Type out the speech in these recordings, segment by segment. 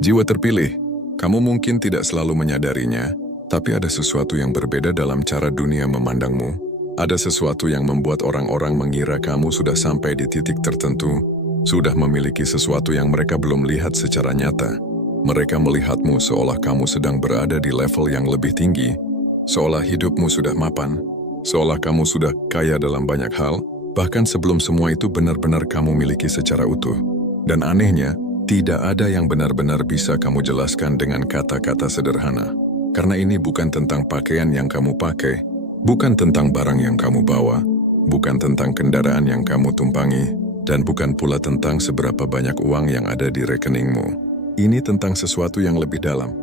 Jiwa terpilih, kamu mungkin tidak selalu menyadarinya, tapi ada sesuatu yang berbeda dalam cara dunia memandangmu. Ada sesuatu yang membuat orang-orang mengira kamu sudah sampai di titik tertentu, sudah memiliki sesuatu yang mereka belum lihat secara nyata. Mereka melihatmu seolah kamu sedang berada di level yang lebih tinggi, seolah hidupmu sudah mapan, seolah kamu sudah kaya dalam banyak hal, bahkan sebelum semua itu benar-benar kamu miliki secara utuh. Dan anehnya, tidak ada yang benar-benar bisa kamu jelaskan dengan kata-kata sederhana. Karena ini bukan tentang pakaian yang kamu pakai, bukan tentang barang yang kamu bawa, bukan tentang kendaraan yang kamu tumpangi, dan bukan pula tentang seberapa banyak uang yang ada di rekeningmu. Ini tentang sesuatu yang lebih dalam.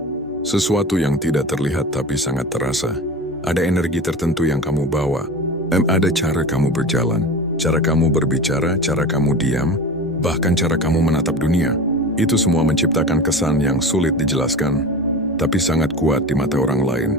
Sesuatu yang tidak terlihat tapi sangat terasa. Ada energi tertentu yang kamu bawa. Ada cara kamu berjalan, cara kamu berbicara, cara kamu diam, bahkan cara kamu menatap dunia. Itu semua menciptakan kesan yang sulit dijelaskan, tapi sangat kuat di mata orang lain.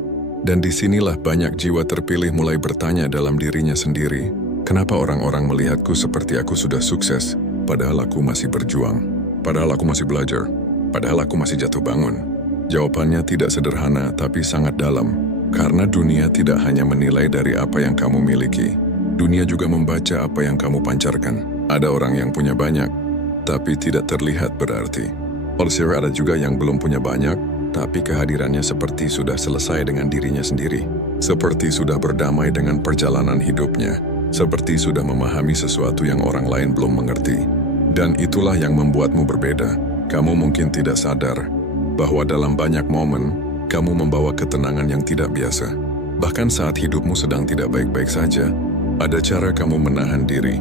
Dan disinilah banyak jiwa terpilih mulai bertanya dalam dirinya sendiri, kenapa orang-orang melihatku seperti aku sudah sukses, padahal aku masih berjuang, padahal aku masih belajar, padahal aku masih jatuh bangun. Jawabannya tidak sederhana tapi sangat dalam, karena dunia tidak hanya menilai dari apa yang kamu miliki, dunia juga membaca apa yang kamu pancarkan. Ada orang yang punya banyak, tapi tidak terlihat berarti. Ada juga yang belum punya banyak, tapi kehadirannya seperti sudah selesai dengan dirinya sendiri. Seperti sudah berdamai dengan perjalanan hidupnya. Seperti sudah memahami sesuatu yang orang lain belum mengerti. Dan itulah yang membuatmu berbeda. Kamu mungkin tidak sadar bahwa dalam banyak momen, kamu membawa ketenangan yang tidak biasa. Bahkan saat hidupmu sedang tidak baik-baik saja, ada cara kamu menahan diri.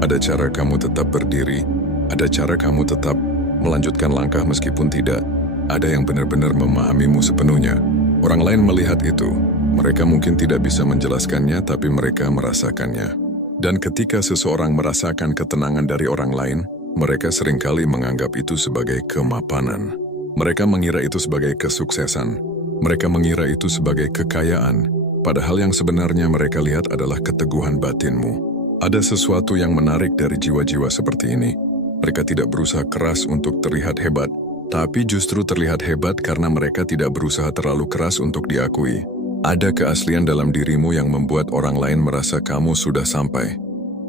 Ada cara kamu tetap berdiri. Ada cara kamu tetap melanjutkan langkah meskipun tidak ada yang benar-benar memahamimu sepenuhnya. Orang lain melihat itu. Mereka mungkin tidak bisa menjelaskannya, tapi mereka merasakannya. Dan ketika seseorang merasakan ketenangan dari orang lain, mereka seringkali menganggap itu sebagai kemapanan. Mereka mengira itu sebagai kesuksesan. Mereka mengira itu sebagai kekayaan. Padahal yang sebenarnya mereka lihat adalah keteguhan batinmu. Ada sesuatu yang menarik dari jiwa-jiwa seperti ini. Mereka tidak berusaha keras untuk terlihat hebat, tapi justru terlihat hebat karena mereka tidak berusaha terlalu keras untuk diakui. Ada keaslian dalam dirimu yang membuat orang lain merasa kamu sudah sampai.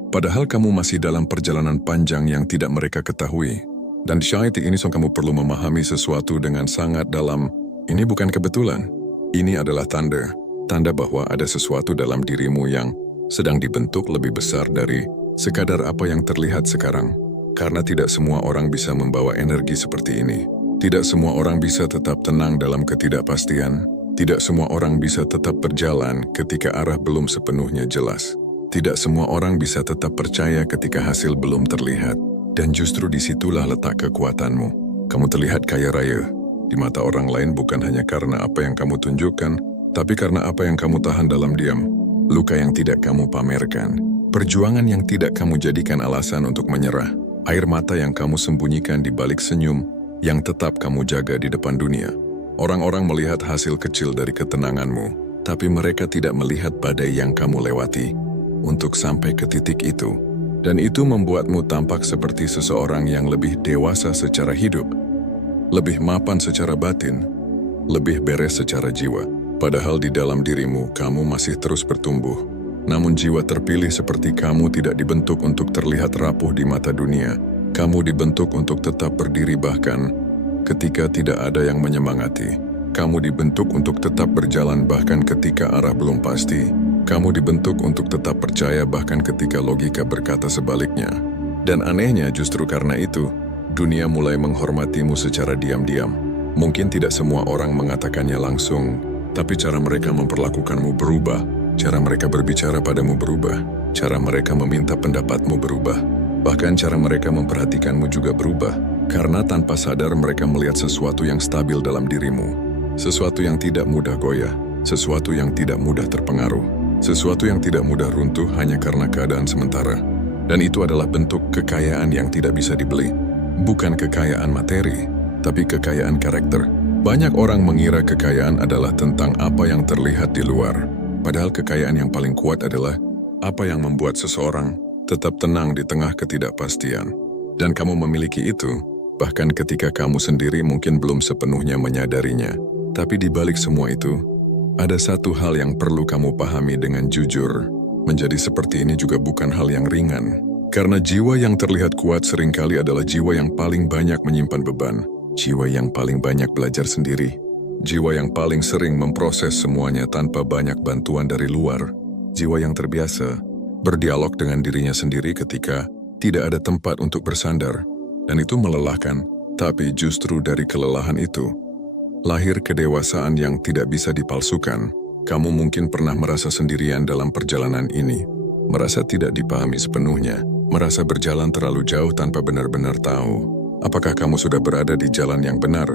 Padahal kamu masih dalam perjalanan panjang yang tidak mereka ketahui. Dan di saat ini kamu perlu memahami sesuatu dengan sangat dalam. Ini bukan kebetulan. Ini adalah tanda. Tanda bahwa ada sesuatu dalam dirimu yang sedang dibentuk lebih besar dari sekadar apa yang terlihat sekarang. Karena tidak semua orang bisa membawa energi seperti ini. Tidak semua orang bisa tetap tenang dalam ketidakpastian. Tidak semua orang bisa tetap berjalan ketika arah belum sepenuhnya jelas. Tidak semua orang bisa tetap percaya ketika hasil belum terlihat. Dan justru disitulah letak kekuatanmu. Kamu terlihat kaya raya di mata orang lain bukan hanya karena apa yang kamu tunjukkan, tapi karena apa yang kamu tahan dalam diam. Luka yang tidak kamu pamerkan. Perjuangan yang tidak kamu jadikan alasan untuk menyerah. Air mata yang kamu sembunyikan di balik senyum yang tetap kamu jaga di depan dunia. Orang-orang melihat hasil kecil dari ketenanganmu, tapi mereka tidak melihat badai yang kamu lewati untuk sampai ke titik itu. Dan itu membuatmu tampak seperti seseorang yang lebih dewasa secara hidup, lebih mapan secara batin, lebih beres secara jiwa. Padahal di dalam dirimu, kamu masih terus bertumbuh. Namun jiwa terpilih seperti kamu tidak dibentuk untuk terlihat rapuh di mata dunia. Kamu dibentuk untuk tetap berdiri bahkan ketika tidak ada yang menyemangati. Kamu dibentuk untuk tetap berjalan bahkan ketika arah belum pasti. Kamu dibentuk untuk tetap percaya bahkan ketika logika berkata sebaliknya. Dan anehnya justru karena itu, dunia mulai menghormatimu secara diam-diam. Mungkin tidak semua orang mengatakannya langsung, tapi cara mereka memperlakukanmu berubah. Cara mereka berbicara padamu berubah. Cara mereka meminta pendapatmu berubah. Bahkan cara mereka memperhatikanmu juga berubah. Karena tanpa sadar mereka melihat sesuatu yang stabil dalam dirimu. Sesuatu yang tidak mudah goyah. Sesuatu yang tidak mudah terpengaruh. Sesuatu yang tidak mudah runtuh hanya karena keadaan sementara. Dan itu adalah bentuk kekayaan yang tidak bisa dibeli. Bukan kekayaan materi, tapi kekayaan karakter. Banyak orang mengira kekayaan adalah tentang apa yang terlihat di luar. Padahal kekayaan yang paling kuat adalah apa yang membuat seseorang tetap tenang di tengah ketidakpastian. Dan kamu memiliki itu, Bahkan ketika kamu sendiri mungkin belum sepenuhnya menyadarinya. Tapi di balik semua itu, ada satu hal yang perlu kamu pahami dengan jujur. Menjadi seperti ini juga bukan hal yang ringan. Karena jiwa yang terlihat kuat seringkali adalah jiwa yang paling banyak menyimpan beban. Jiwa yang paling banyak belajar sendiri. Jiwa yang paling sering memproses semuanya tanpa banyak bantuan dari luar. Jiwa yang terbiasa berdialog dengan dirinya sendiri ketika tidak ada tempat untuk bersandar. Dan itu melelahkan, tapi justru dari kelelahan itu lahir kedewasaan yang tidak bisa dipalsukan. Kamu mungkin pernah merasa sendirian dalam perjalanan ini, merasa tidak dipahami sepenuhnya, merasa berjalan terlalu jauh tanpa benar-benar tahu apakah kamu sudah berada di jalan yang benar.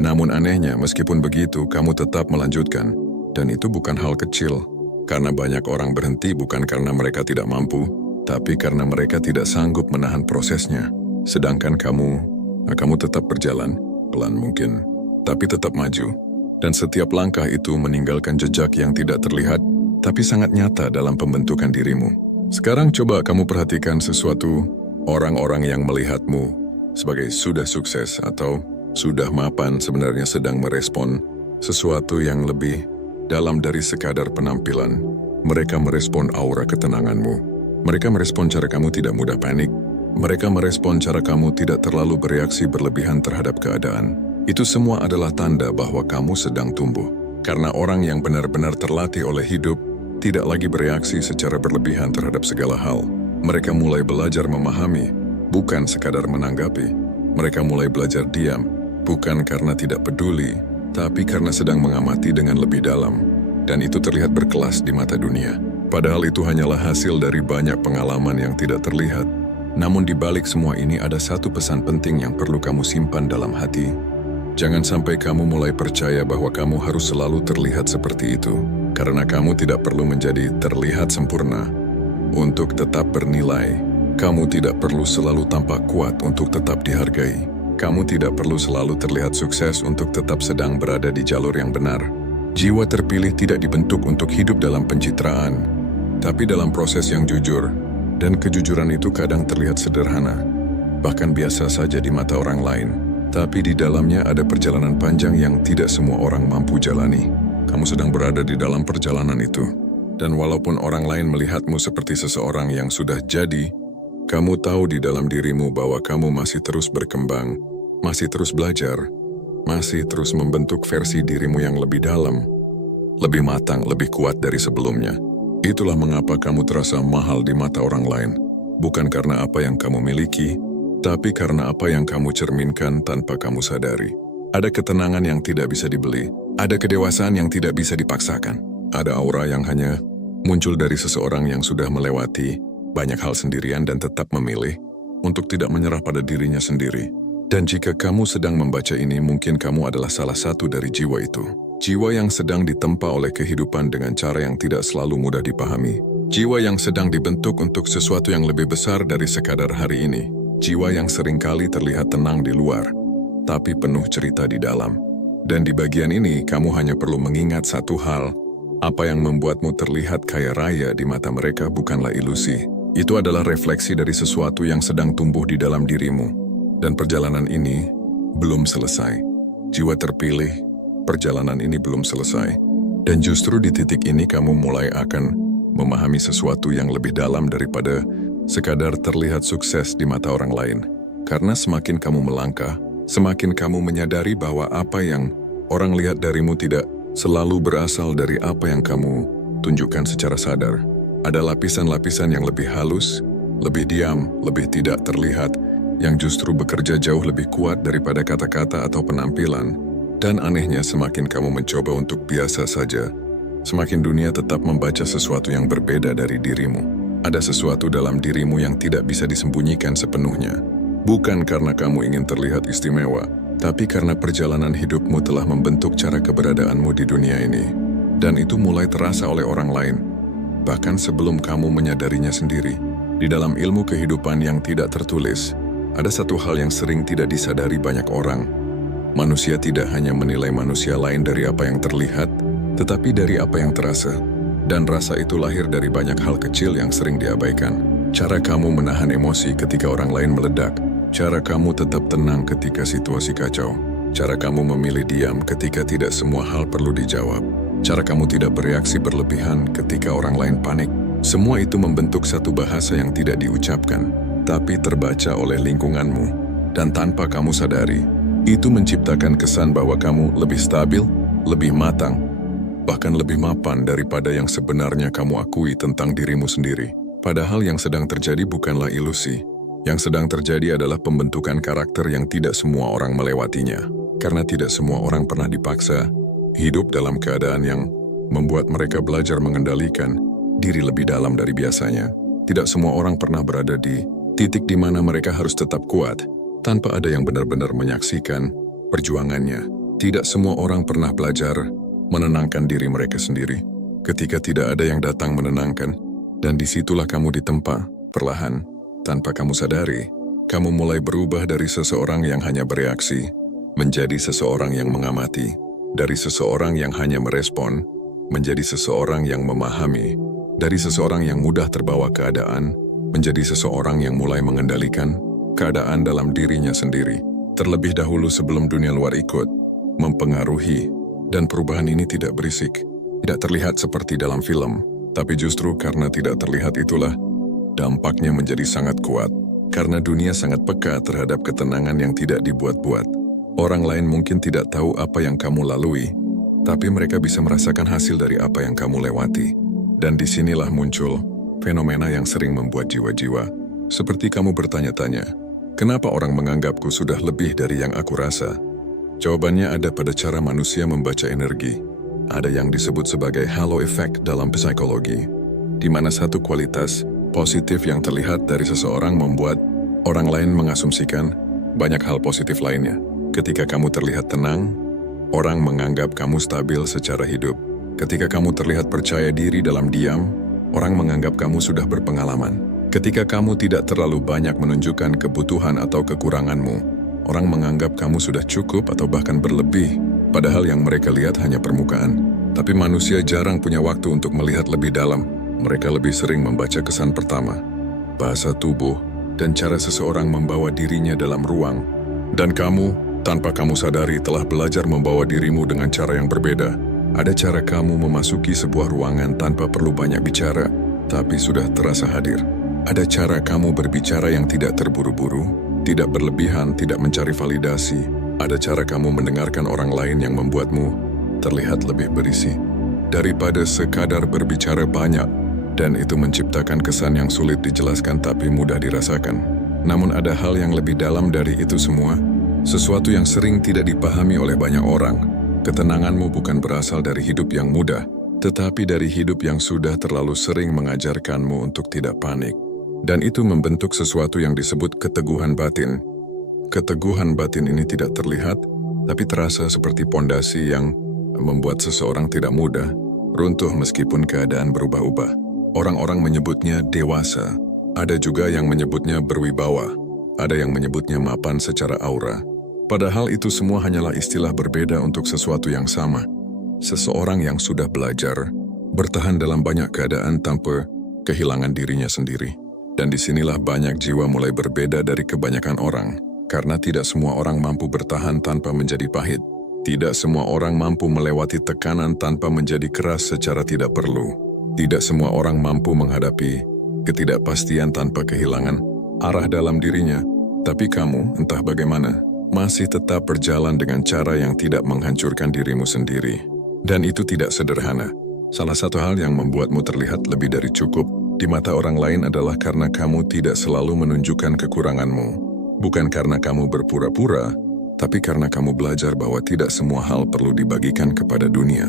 Namun anehnya, meskipun begitu, kamu tetap melanjutkan. Dan itu bukan hal kecil, karena banyak orang berhenti bukan karena mereka tidak mampu, tapi karena mereka tidak sanggup menahan prosesnya. Sedangkan kamu tetap berjalan, pelan mungkin, tapi tetap maju. Dan setiap langkah itu meninggalkan jejak yang tidak terlihat, tapi sangat nyata dalam pembentukan dirimu. Sekarang coba kamu perhatikan sesuatu, orang-orang yang melihatmu sebagai sudah sukses atau sudah mapan sebenarnya sedang merespon sesuatu yang lebih dalam dari sekadar penampilan. Mereka merespon aura ketenanganmu. Mereka merespon cara kamu tidak mudah panik. Mereka merespon cara kamu tidak terlalu bereaksi berlebihan terhadap keadaan. Itu semua adalah tanda bahwa kamu sedang tumbuh. Karena orang yang benar-benar terlatih oleh hidup tidak lagi bereaksi secara berlebihan terhadap segala hal. Mereka mulai belajar memahami, bukan sekadar menanggapi. Mereka mulai belajar diam, bukan karena tidak peduli, tapi karena sedang mengamati dengan lebih dalam. Dan itu terlihat berkelas di mata dunia. Padahal itu hanyalah hasil dari banyak pengalaman yang tidak terlihat. Namun di balik semua ini ada satu pesan penting yang perlu kamu simpan dalam hati. Jangan sampai kamu mulai percaya bahwa kamu harus selalu terlihat seperti itu. Karena kamu tidak perlu menjadi terlihat sempurna untuk tetap bernilai. Kamu tidak perlu selalu tampak kuat untuk tetap dihargai. Kamu tidak perlu selalu terlihat sukses untuk tetap sedang berada di jalur yang benar. Jiwa terpilih tidak dibentuk untuk hidup dalam pencitraan, tapi dalam proses yang jujur. Dan kejujuran itu kadang terlihat sederhana, bahkan biasa saja di mata orang lain. Tapi di dalamnya ada perjalanan panjang yang tidak semua orang mampu jalani. Kamu sedang berada di dalam perjalanan itu. Dan walaupun orang lain melihatmu seperti seseorang yang sudah jadi, kamu tahu di dalam dirimu bahwa kamu masih terus berkembang, masih terus belajar, masih terus membentuk versi dirimu yang lebih dalam, lebih matang, lebih kuat dari sebelumnya. Itulah mengapa kamu terasa mahal di mata orang lain, bukan karena apa yang kamu miliki, tapi karena apa yang kamu cerminkan tanpa kamu sadari. Ada ketenangan yang tidak bisa dibeli, ada kedewasaan yang tidak bisa dipaksakan, ada aura yang hanya muncul dari seseorang yang sudah melewati banyak hal sendirian dan tetap memilih untuk tidak menyerah pada dirinya sendiri. Dan jika kamu sedang membaca ini, mungkin kamu adalah salah satu dari jiwa itu. Jiwa yang sedang ditempa oleh kehidupan dengan cara yang tidak selalu mudah dipahami. Jiwa yang sedang dibentuk untuk sesuatu yang lebih besar dari sekadar hari ini. Jiwa yang seringkali terlihat tenang di luar, tapi penuh cerita di dalam. Dan di bagian ini, kamu hanya perlu mengingat satu hal. Apa yang membuatmu terlihat kaya raya di mata mereka bukanlah ilusi. Itu adalah refleksi dari sesuatu yang sedang tumbuh di dalam dirimu. Dan perjalanan ini belum selesai. Jiwa terpilih, perjalanan ini belum selesai. Dan justru di titik ini kamu mulai akan memahami sesuatu yang lebih dalam daripada sekadar terlihat sukses di mata orang lain. Karena semakin kamu melangkah, semakin kamu menyadari bahwa apa yang orang lihat darimu tidak selalu berasal dari apa yang kamu tunjukkan secara sadar. Ada lapisan-lapisan yang lebih halus, lebih diam, lebih tidak terlihat, yang justru bekerja jauh lebih kuat daripada kata-kata atau penampilan. Dan anehnya, semakin kamu mencoba untuk biasa saja, semakin dunia tetap membaca sesuatu yang berbeda dari dirimu. Ada sesuatu dalam dirimu yang tidak bisa disembunyikan sepenuhnya. Bukan karena kamu ingin terlihat istimewa, tapi karena perjalanan hidupmu telah membentuk cara keberadaanmu di dunia ini. Dan itu mulai terasa oleh orang lain, bahkan sebelum kamu menyadarinya sendiri. Di dalam ilmu kehidupan yang tidak tertulis, ada satu hal yang sering tidak disadari banyak orang. Manusia tidak hanya menilai manusia lain dari apa yang terlihat, tetapi dari apa yang terasa. Dan rasa itu lahir dari banyak hal kecil yang sering diabaikan. Cara kamu menahan emosi ketika orang lain meledak. Cara kamu tetap tenang ketika situasi kacau. Cara kamu memilih diam ketika tidak semua hal perlu dijawab. Cara kamu tidak bereaksi berlebihan ketika orang lain panik. Semua itu membentuk satu bahasa yang tidak diucapkan, tapi terbaca oleh lingkunganmu. Dan tanpa kamu sadari, itu menciptakan kesan bahwa kamu lebih stabil, lebih matang, bahkan lebih mapan daripada yang sebenarnya kamu akui tentang dirimu sendiri. Padahal yang sedang terjadi bukanlah ilusi. Yang sedang terjadi adalah pembentukan karakter yang tidak semua orang melewatinya. Karena tidak semua orang pernah dipaksa hidup dalam keadaan yang membuat mereka belajar mengendalikan diri lebih dalam dari biasanya. Tidak semua orang pernah berada di titik di mana mereka harus tetap kuat, tanpa ada yang benar-benar menyaksikan perjuangannya. Tidak semua orang pernah belajar menenangkan diri mereka sendiri. Ketika tidak ada yang datang menenangkan, dan disitulah kamu ditempa, perlahan, tanpa kamu sadari, kamu mulai berubah dari seseorang yang hanya bereaksi, menjadi seseorang yang mengamati, dari seseorang yang hanya merespon, menjadi seseorang yang memahami, dari seseorang yang mudah terbawa keadaan, menjadi seseorang yang mulai mengendalikan keadaan dalam dirinya sendiri. Terlebih dahulu sebelum dunia luar ikut, mempengaruhi, dan perubahan ini tidak berisik, tidak terlihat seperti dalam film, tapi justru karena tidak terlihat itulah, dampaknya menjadi sangat kuat, karena dunia sangat peka terhadap ketenangan yang tidak dibuat-buat. Orang lain mungkin tidak tahu apa yang kamu lalui, tapi mereka bisa merasakan hasil dari apa yang kamu lewati. Dan disinilah muncul fenomena yang sering membuat jiwa-jiwa seperti kamu bertanya-tanya, kenapa orang menganggapku sudah lebih dari yang aku rasa? Jawabannya ada pada cara manusia membaca energi. Ada yang disebut sebagai halo effect dalam psikologi, di mana satu kualitas positif yang terlihat dari seseorang membuat orang lain mengasumsikan banyak hal positif lainnya. Ketika kamu terlihat tenang, orang menganggap kamu stabil secara hidup. Ketika kamu terlihat percaya diri dalam diam, orang menganggap kamu sudah berpengalaman. Ketika kamu tidak terlalu banyak menunjukkan kebutuhan atau kekuranganmu, orang menganggap kamu sudah cukup atau bahkan berlebih, padahal yang mereka lihat hanya permukaan. Tapi manusia jarang punya waktu untuk melihat lebih dalam. Mereka lebih sering membaca kesan pertama, bahasa tubuh, dan cara seseorang membawa dirinya dalam ruang. Dan kamu, tanpa kamu sadari, telah belajar membawa dirimu dengan cara yang berbeda. Ada cara kamu memasuki sebuah ruangan tanpa perlu banyak bicara, tapi sudah terasa hadir. Ada cara kamu berbicara yang tidak terburu-buru, tidak berlebihan, tidak mencari validasi. Ada cara kamu mendengarkan orang lain yang membuatmu terlihat lebih berisi daripada sekadar berbicara banyak, dan itu menciptakan kesan yang sulit dijelaskan tapi mudah dirasakan. Namun ada hal yang lebih dalam dari itu semua, sesuatu yang sering tidak dipahami oleh banyak orang. Ketenanganmu bukan berasal dari hidup yang mudah, tetapi dari hidup yang sudah terlalu sering mengajarkanmu untuk tidak panik. Dan itu membentuk sesuatu yang disebut keteguhan batin. Keteguhan batin ini tidak terlihat, tapi terasa seperti pondasi yang membuat seseorang tidak mudah runtuh meskipun keadaan berubah-ubah. Orang-orang menyebutnya dewasa. Ada juga yang menyebutnya berwibawa. Ada yang menyebutnya mapan secara aura. Padahal itu semua hanyalah istilah berbeda untuk sesuatu yang sama. Seseorang yang sudah belajar bertahan dalam banyak keadaan tanpa kehilangan dirinya sendiri. Dan disinilah banyak jiwa mulai berbeda dari kebanyakan orang, karena tidak semua orang mampu bertahan tanpa menjadi pahit. Tidak semua orang mampu melewati tekanan tanpa menjadi keras secara tidak perlu. Tidak semua orang mampu menghadapi ketidakpastian tanpa kehilangan arah dalam dirinya. Tapi kamu, entah bagaimana, masih tetap berjalan dengan cara yang tidak menghancurkan dirimu sendiri. Dan itu tidak sederhana. Salah satu hal yang membuatmu terlihat lebih dari cukup di mata orang lain adalah karena kamu tidak selalu menunjukkan kekuranganmu. Bukan karena kamu berpura-pura, tapi karena kamu belajar bahwa tidak semua hal perlu dibagikan kepada dunia.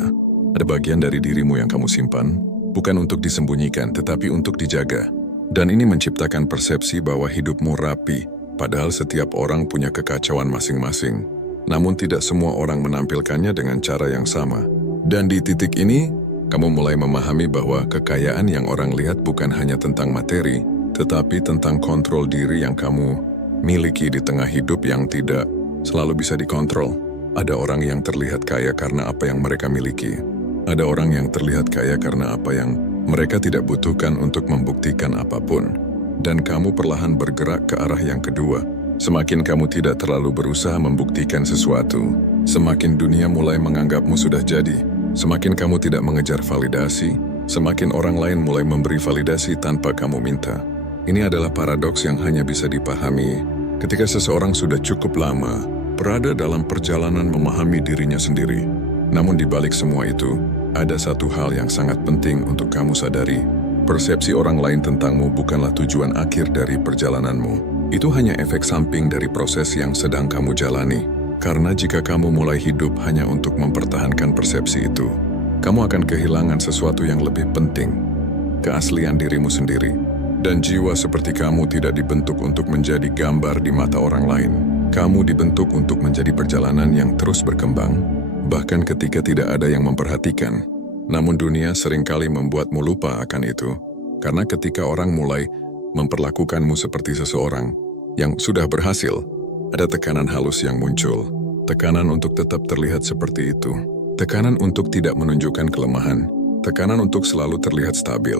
Ada bagian dari dirimu yang kamu simpan, bukan untuk disembunyikan, tetapi untuk dijaga. Dan ini menciptakan persepsi bahwa hidupmu rapi, padahal setiap orang punya kekacauan masing-masing. Namun tidak semua orang menampilkannya dengan cara yang sama. Dan di titik ini, kamu mulai memahami bahwa kekayaan yang orang lihat bukan hanya tentang materi, tetapi tentang kontrol diri yang kamu miliki di tengah hidup yang tidak selalu bisa dikontrol. Ada orang yang terlihat kaya karena apa yang mereka miliki. Ada orang yang terlihat kaya karena apa yang mereka tidak butuhkan untuk membuktikan apapun. Dan kamu perlahan bergerak ke arah yang kedua, Semakin kamu tidak terlalu berusaha membuktikan sesuatu, semakin dunia mulai menganggapmu sudah jadi. Semakin kamu tidak mengejar validasi, semakin orang lain mulai memberi validasi tanpa kamu minta. Ini adalah paradoks yang hanya bisa dipahami ketika seseorang sudah cukup lama berada dalam perjalanan memahami dirinya sendiri. Namun di balik semua itu, ada satu hal yang sangat penting untuk kamu sadari. Persepsi orang lain tentangmu bukanlah tujuan akhir dari perjalananmu. Itu hanya efek samping dari proses yang sedang kamu jalani. Karena jika kamu mulai hidup hanya untuk mempertahankan persepsi itu, kamu akan kehilangan sesuatu yang lebih penting, keaslian dirimu sendiri. Dan jiwa seperti kamu tidak dibentuk untuk menjadi gambar di mata orang lain. Kamu dibentuk untuk menjadi perjalanan yang terus berkembang, bahkan ketika tidak ada yang memperhatikan. Namun dunia seringkali membuatmu lupa akan itu, karena ketika orang mulai memperlakukanmu seperti seseorang yang sudah berhasil, ada tekanan halus yang muncul. Tekanan untuk tetap terlihat seperti itu. Tekanan untuk tidak menunjukkan kelemahan. Tekanan untuk selalu terlihat stabil.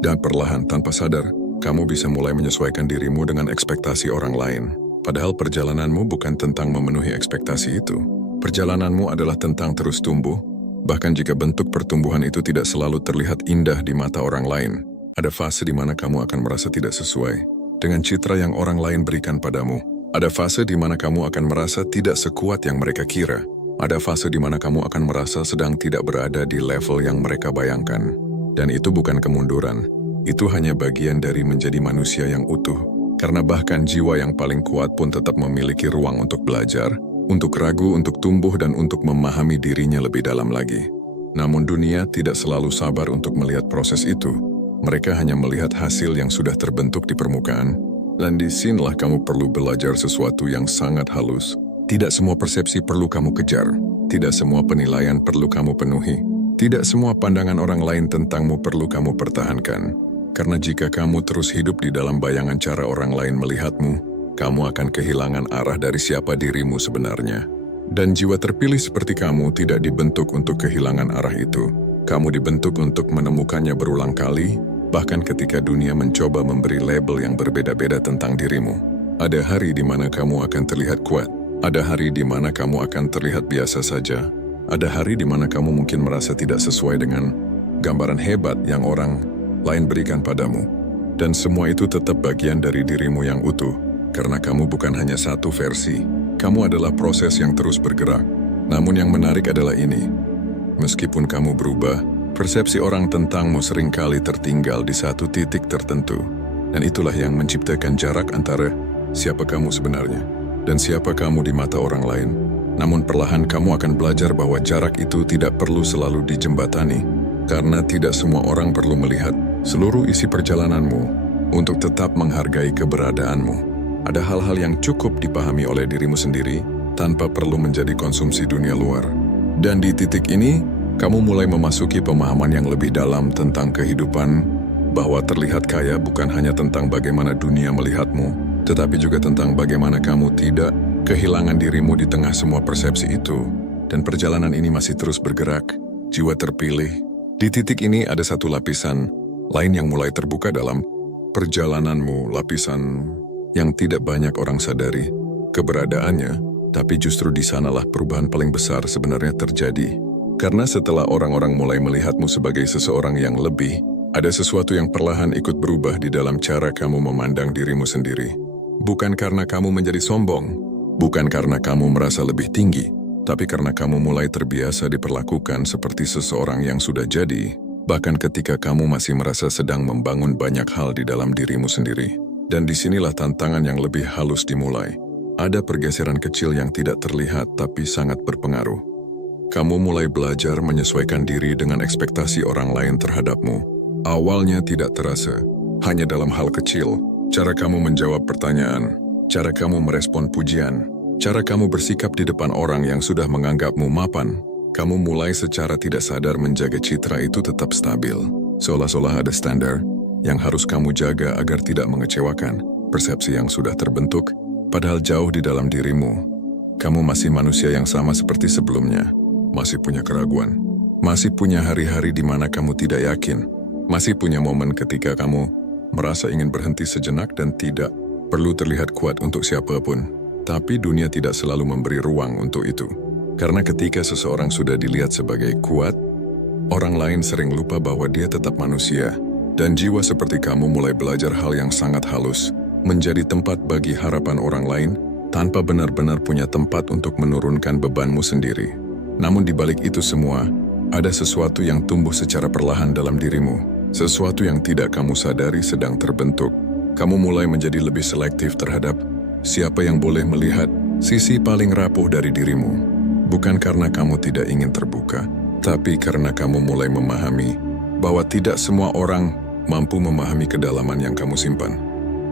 Dan perlahan tanpa sadar, kamu bisa mulai menyesuaikan dirimu dengan ekspektasi orang lain. Padahal perjalananmu bukan tentang memenuhi ekspektasi itu. Perjalananmu adalah tentang terus tumbuh, bahkan jika bentuk pertumbuhan itu tidak selalu terlihat indah di mata orang lain. Ada fase di mana kamu akan merasa tidak sesuai dengan citra yang orang lain berikan padamu. Ada fase di mana kamu akan merasa tidak sekuat yang mereka kira. Ada fase di mana kamu akan merasa sedang tidak berada di level yang mereka bayangkan. Dan itu bukan kemunduran. Itu hanya bagian dari menjadi manusia yang utuh. Karena bahkan jiwa yang paling kuat pun tetap memiliki ruang untuk belajar, untuk ragu, untuk tumbuh, dan untuk memahami dirinya lebih dalam lagi. Namun dunia tidak selalu sabar untuk melihat proses itu. Mereka hanya melihat hasil yang sudah terbentuk di permukaan, dan disinilah kamu perlu belajar sesuatu yang sangat halus. Tidak semua persepsi perlu kamu kejar, tidak semua penilaian perlu kamu penuhi, tidak semua pandangan orang lain tentangmu perlu kamu pertahankan. Karena jika kamu terus hidup di dalam bayangan cara orang lain melihatmu, kamu akan kehilangan arah dari siapa dirimu sebenarnya. Dan jiwa terpilih seperti kamu tidak dibentuk untuk kehilangan arah itu. Kamu dibentuk untuk menemukannya berulang kali, bahkan ketika dunia mencoba memberi label yang berbeda-beda tentang dirimu. Ada hari di mana kamu akan terlihat kuat, ada hari di mana kamu akan terlihat biasa saja, ada hari di mana kamu mungkin merasa tidak sesuai dengan gambaran hebat yang orang lain berikan padamu. Dan semua itu tetap bagian dari dirimu yang utuh, karena kamu bukan hanya satu versi, kamu adalah proses yang terus bergerak. Namun yang menarik adalah ini, meskipun kamu berubah, persepsi orang tentangmu seringkali tertinggal di satu titik tertentu. Dan itulah yang menciptakan jarak antara siapa kamu sebenarnya dan siapa kamu di mata orang lain. Namun perlahan kamu akan belajar bahwa jarak itu tidak perlu selalu dijembatani, karena tidak semua orang perlu melihat seluruh isi perjalananmu untuk tetap menghargai keberadaanmu. Ada hal-hal yang cukup dipahami oleh dirimu sendiri tanpa perlu menjadi konsumsi dunia luar. Dan di titik ini, kamu mulai memasuki pemahaman yang lebih dalam tentang kehidupan, bahwa terlihat kaya bukan hanya tentang bagaimana dunia melihatmu, tetapi juga tentang bagaimana kamu tidak kehilangan dirimu di tengah semua persepsi itu. Dan perjalanan ini masih terus bergerak, jiwa terpilih. Di titik ini ada satu lapisan lain yang mulai terbuka dalam perjalananmu, lapisan yang tidak banyak orang sadari keberadaannya, tapi justru di sanalah perubahan paling besar sebenarnya terjadi. Karena setelah orang-orang mulai melihatmu sebagai seseorang yang lebih, ada sesuatu yang perlahan ikut berubah di dalam cara kamu memandang dirimu sendiri. Bukan karena kamu menjadi sombong, bukan karena kamu merasa lebih tinggi, tapi karena kamu mulai terbiasa diperlakukan seperti seseorang yang sudah jadi, bahkan ketika kamu masih merasa sedang membangun banyak hal di dalam dirimu sendiri. Dan disinilah tantangan yang lebih halus dimulai. Ada pergeseran kecil yang tidak terlihat tapi sangat berpengaruh. Kamu mulai belajar menyesuaikan diri dengan ekspektasi orang lain terhadapmu. Awalnya tidak terasa, hanya dalam hal kecil. Cara kamu menjawab pertanyaan, cara kamu merespon pujian, cara kamu bersikap di depan orang yang sudah menganggapmu mapan. Kamu mulai secara tidak sadar menjaga citra itu tetap stabil. Seolah-olah ada standar yang harus kamu jaga agar tidak mengecewakan persepsi yang sudah terbentuk, padahal jauh di dalam dirimu. Kamu masih manusia yang sama seperti sebelumnya, masih punya keraguan, masih punya hari-hari di mana kamu tidak yakin, masih punya momen ketika kamu merasa ingin berhenti sejenak dan tidak perlu terlihat kuat untuk siapapun, tapi dunia tidak selalu memberi ruang untuk itu. Karena ketika seseorang sudah dilihat sebagai kuat, orang lain sering lupa bahwa dia tetap manusia, dan jiwa seperti kamu mulai belajar hal yang sangat halus, menjadi tempat bagi harapan orang lain, tanpa benar-benar punya tempat untuk menurunkan bebanmu sendiri. Namun di balik itu semua, ada sesuatu yang tumbuh secara perlahan dalam dirimu, sesuatu yang tidak kamu sadari sedang terbentuk. Kamu mulai menjadi lebih selektif terhadap siapa yang boleh melihat sisi paling rapuh dari dirimu. Bukan karena kamu tidak ingin terbuka, tapi karena kamu mulai memahami bahwa tidak semua orang mampu memahami kedalaman yang kamu simpan.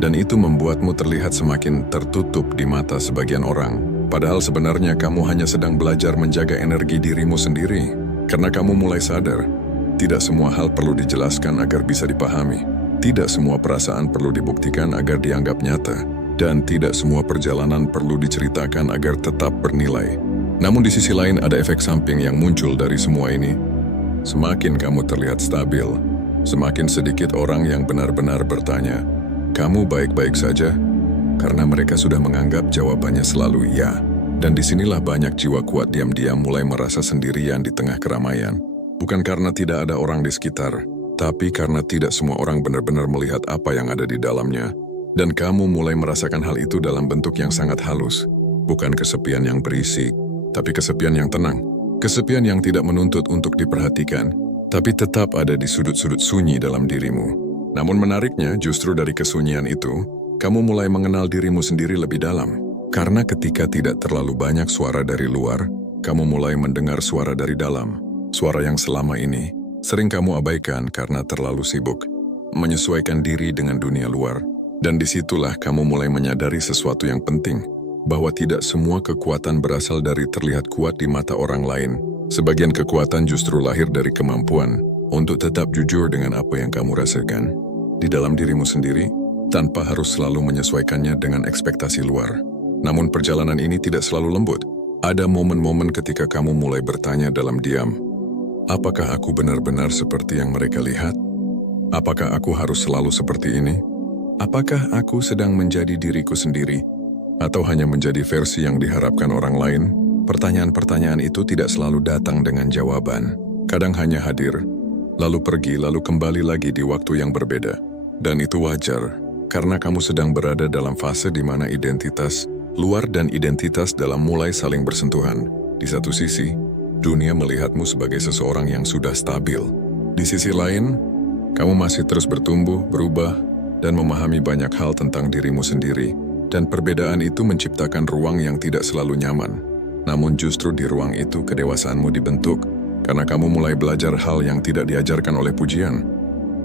Dan itu membuatmu terlihat semakin tertutup di mata sebagian orang. Padahal sebenarnya kamu hanya sedang belajar menjaga energi dirimu sendiri. Karena kamu mulai sadar, tidak semua hal perlu dijelaskan agar bisa dipahami. Tidak semua perasaan perlu dibuktikan agar dianggap nyata. Dan tidak semua perjalanan perlu diceritakan agar tetap bernilai. Namun di sisi lain ada efek samping yang muncul dari semua ini. Semakin kamu terlihat stabil, semakin sedikit orang yang benar-benar bertanya, "Kamu baik-baik saja?" Karena mereka sudah menganggap jawabannya selalu iya. Dan disinilah banyak jiwa kuat diam-diam mulai merasa sendirian di tengah keramaian. Bukan karena tidak ada orang di sekitar, tapi karena tidak semua orang benar-benar melihat apa yang ada di dalamnya. Dan kamu mulai merasakan hal itu dalam bentuk yang sangat halus. Bukan kesepian yang berisik, tapi kesepian yang tenang. Kesepian yang tidak menuntut untuk diperhatikan, tapi tetap ada di sudut-sudut sunyi dalam dirimu. Namun menariknya, justru dari kesunyian itu, kamu mulai mengenal dirimu sendiri lebih dalam. Karena ketika tidak terlalu banyak suara dari luar, kamu mulai mendengar suara dari dalam. Suara yang selama ini sering kamu abaikan karena terlalu sibuk menyesuaikan diri dengan dunia luar. Dan disitulah kamu mulai menyadari sesuatu yang penting, bahwa tidak semua kekuatan berasal dari terlihat kuat di mata orang lain. Sebagian kekuatan justru lahir dari kemampuan untuk tetap jujur dengan apa yang kamu rasakan di dalam dirimu sendiri, tanpa harus selalu menyesuaikannya dengan ekspektasi luar. Namun perjalanan ini tidak selalu lembut. Ada momen-momen ketika kamu mulai bertanya dalam diam, apakah aku benar-benar seperti yang mereka lihat? Apakah aku harus selalu seperti ini? Apakah aku sedang menjadi diriku sendiri? Atau hanya menjadi versi yang diharapkan orang lain? Pertanyaan-pertanyaan itu tidak selalu datang dengan jawaban. Kadang hanya hadir, lalu pergi, lalu kembali lagi di waktu yang berbeda. Dan itu wajar, karena kamu sedang berada dalam fase di mana identitas luar dan identitas dalam mulai saling bersentuhan. Di satu sisi, dunia melihatmu sebagai seseorang yang sudah stabil. Di sisi lain, kamu masih terus bertumbuh, berubah, dan memahami banyak hal tentang dirimu sendiri. Dan perbedaan itu menciptakan ruang yang tidak selalu nyaman. Namun justru di ruang itu kedewasaanmu dibentuk, karena kamu mulai belajar hal yang tidak diajarkan oleh pujian.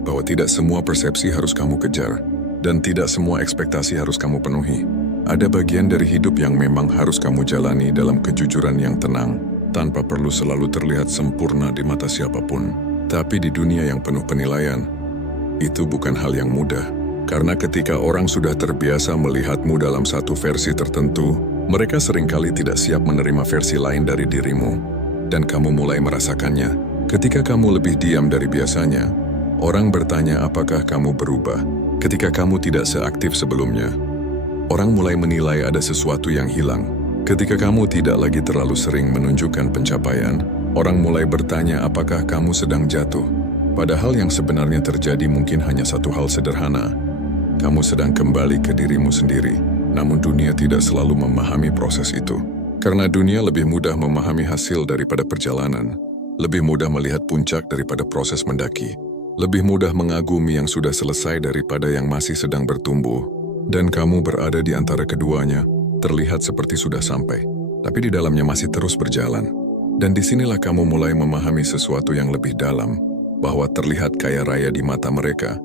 Bahwa tidak semua persepsi harus kamu kejar, dan tidak semua ekspektasi harus kamu penuhi. Ada bagian dari hidup yang memang harus kamu jalani dalam kejujuran yang tenang, tanpa perlu selalu terlihat sempurna di mata siapapun. Tapi di dunia yang penuh penilaian, itu bukan hal yang mudah. Karena ketika orang sudah terbiasa melihatmu dalam satu versi tertentu, mereka seringkali tidak siap menerima versi lain dari dirimu. Dan kamu mulai merasakannya. Ketika kamu lebih diam dari biasanya, orang bertanya apakah kamu berubah. Ketika kamu tidak seaktif sebelumnya, orang mulai menilai ada sesuatu yang hilang. Ketika kamu tidak lagi terlalu sering menunjukkan pencapaian, orang mulai bertanya apakah kamu sedang jatuh. Padahal yang sebenarnya terjadi mungkin hanya satu hal sederhana. Kamu sedang kembali ke dirimu sendiri. Namun dunia tidak selalu memahami proses itu. Karena dunia lebih mudah memahami hasil daripada perjalanan. Lebih mudah melihat puncak daripada proses mendaki. Lebih mudah mengagumi yang sudah selesai daripada yang masih sedang bertumbuh. Dan kamu berada di antara keduanya, terlihat seperti sudah sampai, tapi di dalamnya masih terus berjalan. Dan disinilah kamu mulai memahami sesuatu yang lebih dalam, bahwa terlihat kaya raya di mata mereka,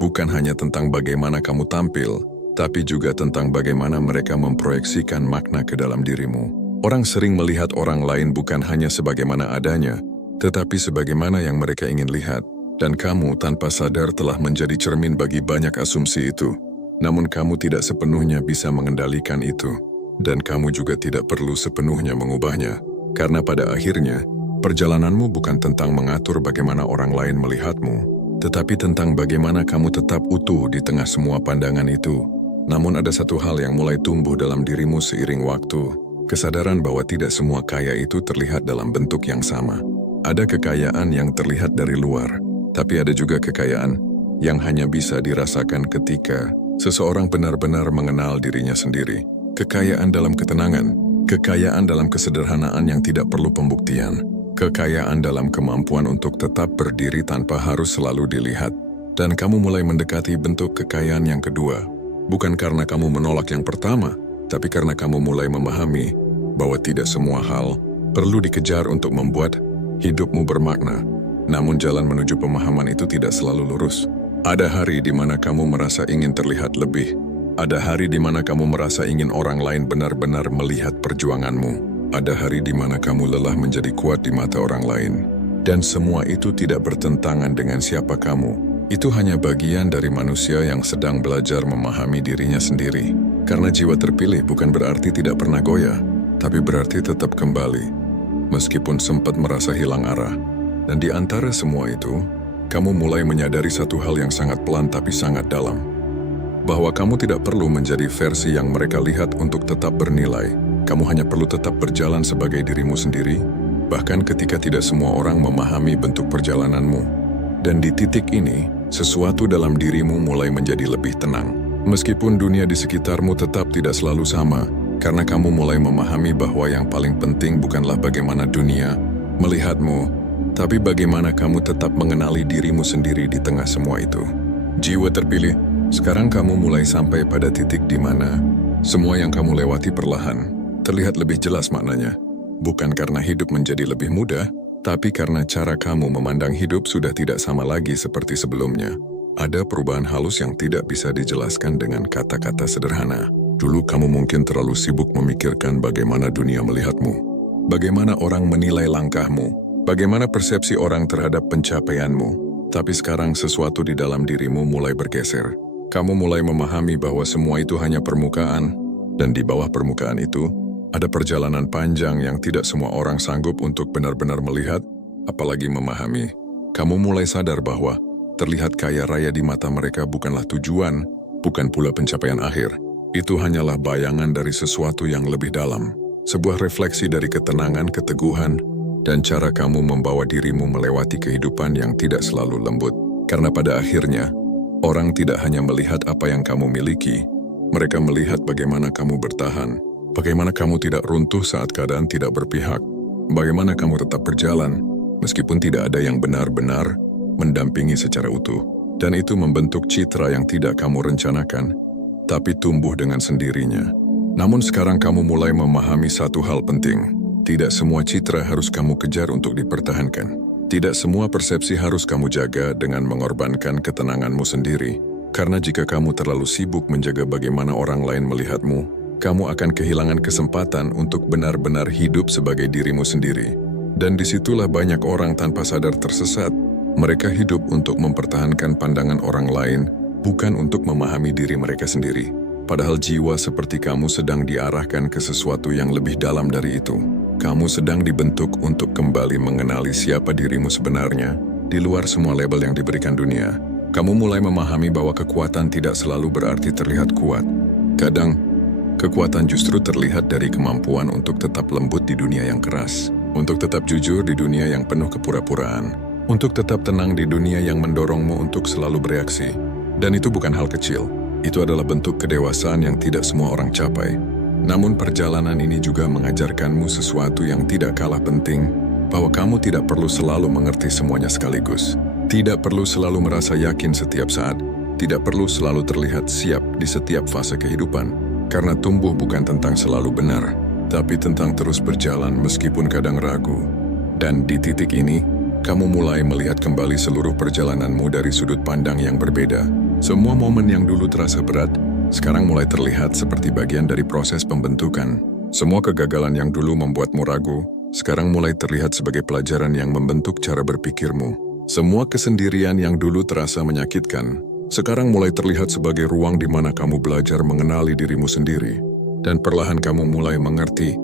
bukan hanya tentang bagaimana kamu tampil, tapi juga tentang bagaimana mereka memproyeksikan makna ke dalam dirimu. Orang sering melihat orang lain bukan hanya sebagaimana adanya, tetapi sebagaimana yang mereka ingin lihat. Dan kamu tanpa sadar telah menjadi cermin bagi banyak asumsi itu. Namun kamu tidak sepenuhnya bisa mengendalikan itu. Dan kamu juga tidak perlu sepenuhnya mengubahnya. Karena pada akhirnya, perjalananmu bukan tentang mengatur bagaimana orang lain melihatmu, tetapi tentang bagaimana kamu tetap utuh di tengah semua pandangan itu. Namun ada satu hal yang mulai tumbuh dalam dirimu seiring waktu, kesadaran bahwa tidak semua kaya itu terlihat dalam bentuk yang sama. Ada kekayaan yang terlihat dari luar, tapi ada juga kekayaan yang hanya bisa dirasakan ketika seseorang benar-benar mengenal dirinya sendiri. Kekayaan dalam ketenangan, kekayaan dalam kesederhanaan yang tidak perlu pembuktian, kekayaan dalam kemampuan untuk tetap berdiri tanpa harus selalu dilihat. Dan kamu mulai mendekati bentuk kekayaan yang kedua, bukan karena kamu menolak yang pertama, tapi karena kamu mulai memahami bahwa tidak semua hal perlu dikejar untuk membuat hidupmu bermakna. Namun jalan menuju pemahaman itu tidak selalu lurus. Ada hari di mana kamu merasa ingin terlihat lebih. Ada hari di mana kamu merasa ingin orang lain benar-benar melihat perjuanganmu. Ada hari di mana kamu lelah menjadi kuat di mata orang lain. Dan semua itu tidak bertentangan dengan siapa kamu. Itu hanya bagian dari manusia yang sedang belajar memahami dirinya sendiri. Karena jiwa terpilih bukan berarti tidak pernah goyah, tapi berarti tetap kembali, meskipun sempat merasa hilang arah. Dan di antara semua itu, kamu mulai menyadari satu hal yang sangat pelan tapi sangat dalam. Bahwa kamu tidak perlu menjadi versi yang mereka lihat untuk tetap bernilai. Kamu hanya perlu tetap berjalan sebagai dirimu sendiri, bahkan ketika tidak semua orang memahami bentuk perjalananmu. Dan di titik ini, sesuatu dalam dirimu mulai menjadi lebih tenang. Meskipun dunia di sekitarmu tetap tidak selalu sama, karena kamu mulai memahami bahwa yang paling penting bukanlah bagaimana dunia melihatmu, tapi bagaimana kamu tetap mengenali dirimu sendiri di tengah semua itu. Jiwa terpilih, sekarang kamu mulai sampai pada titik di mana semua yang kamu lewati perlahan terlihat lebih jelas maknanya. Bukan karena hidup menjadi lebih mudah, tapi karena cara kamu memandang hidup sudah tidak sama lagi seperti sebelumnya. Ada perubahan halus yang tidak bisa dijelaskan dengan kata-kata sederhana. Dulu kamu mungkin terlalu sibuk memikirkan bagaimana dunia melihatmu, bagaimana orang menilai langkahmu, bagaimana persepsi orang terhadap pencapaianmu. Tapi sekarang sesuatu di dalam dirimu mulai bergeser. Kamu mulai memahami bahwa semua itu hanya permukaan, dan di bawah permukaan itu, ada perjalanan panjang yang tidak semua orang sanggup untuk benar-benar melihat, apalagi memahami. Kamu mulai sadar bahwa terlihat kaya raya di mata mereka bukanlah tujuan, bukan pula pencapaian akhir. Itu hanyalah bayangan dari sesuatu yang lebih dalam. Sebuah refleksi dari ketenangan, keteguhan, dan cara kamu membawa dirimu melewati kehidupan yang tidak selalu lembut. Karena pada akhirnya, orang tidak hanya melihat apa yang kamu miliki, mereka melihat bagaimana kamu bertahan, bagaimana kamu tidak runtuh saat keadaan tidak berpihak, bagaimana kamu tetap berjalan, meskipun tidak ada yang benar-benar mendampingi secara utuh. Dan itu membentuk citra yang tidak kamu rencanakan, tapi tumbuh dengan sendirinya. Namun sekarang kamu mulai memahami satu hal penting. Tidak semua citra harus kamu kejar untuk dipertahankan. Tidak semua persepsi harus kamu jaga dengan mengorbankan ketenanganmu sendiri. Karena jika kamu terlalu sibuk menjaga bagaimana orang lain melihatmu, kamu akan kehilangan kesempatan untuk benar-benar hidup sebagai dirimu sendiri. Dan disitulah banyak orang tanpa sadar tersesat. Mereka hidup untuk mempertahankan pandangan orang lain, bukan untuk memahami diri mereka sendiri. Padahal jiwa seperti kamu sedang diarahkan ke sesuatu yang lebih dalam dari itu. Kamu sedang dibentuk untuk kembali mengenali siapa dirimu sebenarnya, di luar semua label yang diberikan dunia. Kamu mulai memahami bahwa kekuatan tidak selalu berarti terlihat kuat. Kadang, kekuatan justru terlihat dari kemampuan untuk tetap lembut di dunia yang keras, untuk tetap jujur di dunia yang penuh kepura-puraan, untuk tetap tenang di dunia yang mendorongmu untuk selalu bereaksi. Dan itu bukan hal kecil. Itu adalah bentuk kedewasaan yang tidak semua orang capai. Namun perjalanan ini juga mengajarkanmu sesuatu yang tidak kalah penting, bahwa kamu tidak perlu selalu mengerti semuanya sekaligus. Tidak perlu selalu merasa yakin setiap saat. Tidak perlu selalu terlihat siap di setiap fase kehidupan. Karena tumbuh bukan tentang selalu benar, tapi tentang terus berjalan meskipun kadang ragu. Dan di titik ini, kamu mulai melihat kembali seluruh perjalananmu dari sudut pandang yang berbeda. Semua momen yang dulu terasa berat, sekarang mulai terlihat seperti bagian dari proses pembentukan. Semua kegagalan yang dulu membuatmu ragu, sekarang mulai terlihat sebagai pelajaran yang membentuk cara berpikirmu. Semua kesendirian yang dulu terasa menyakitkan, sekarang mulai terlihat sebagai ruang di mana kamu belajar mengenali dirimu sendiri. Dan perlahan kamu mulai mengerti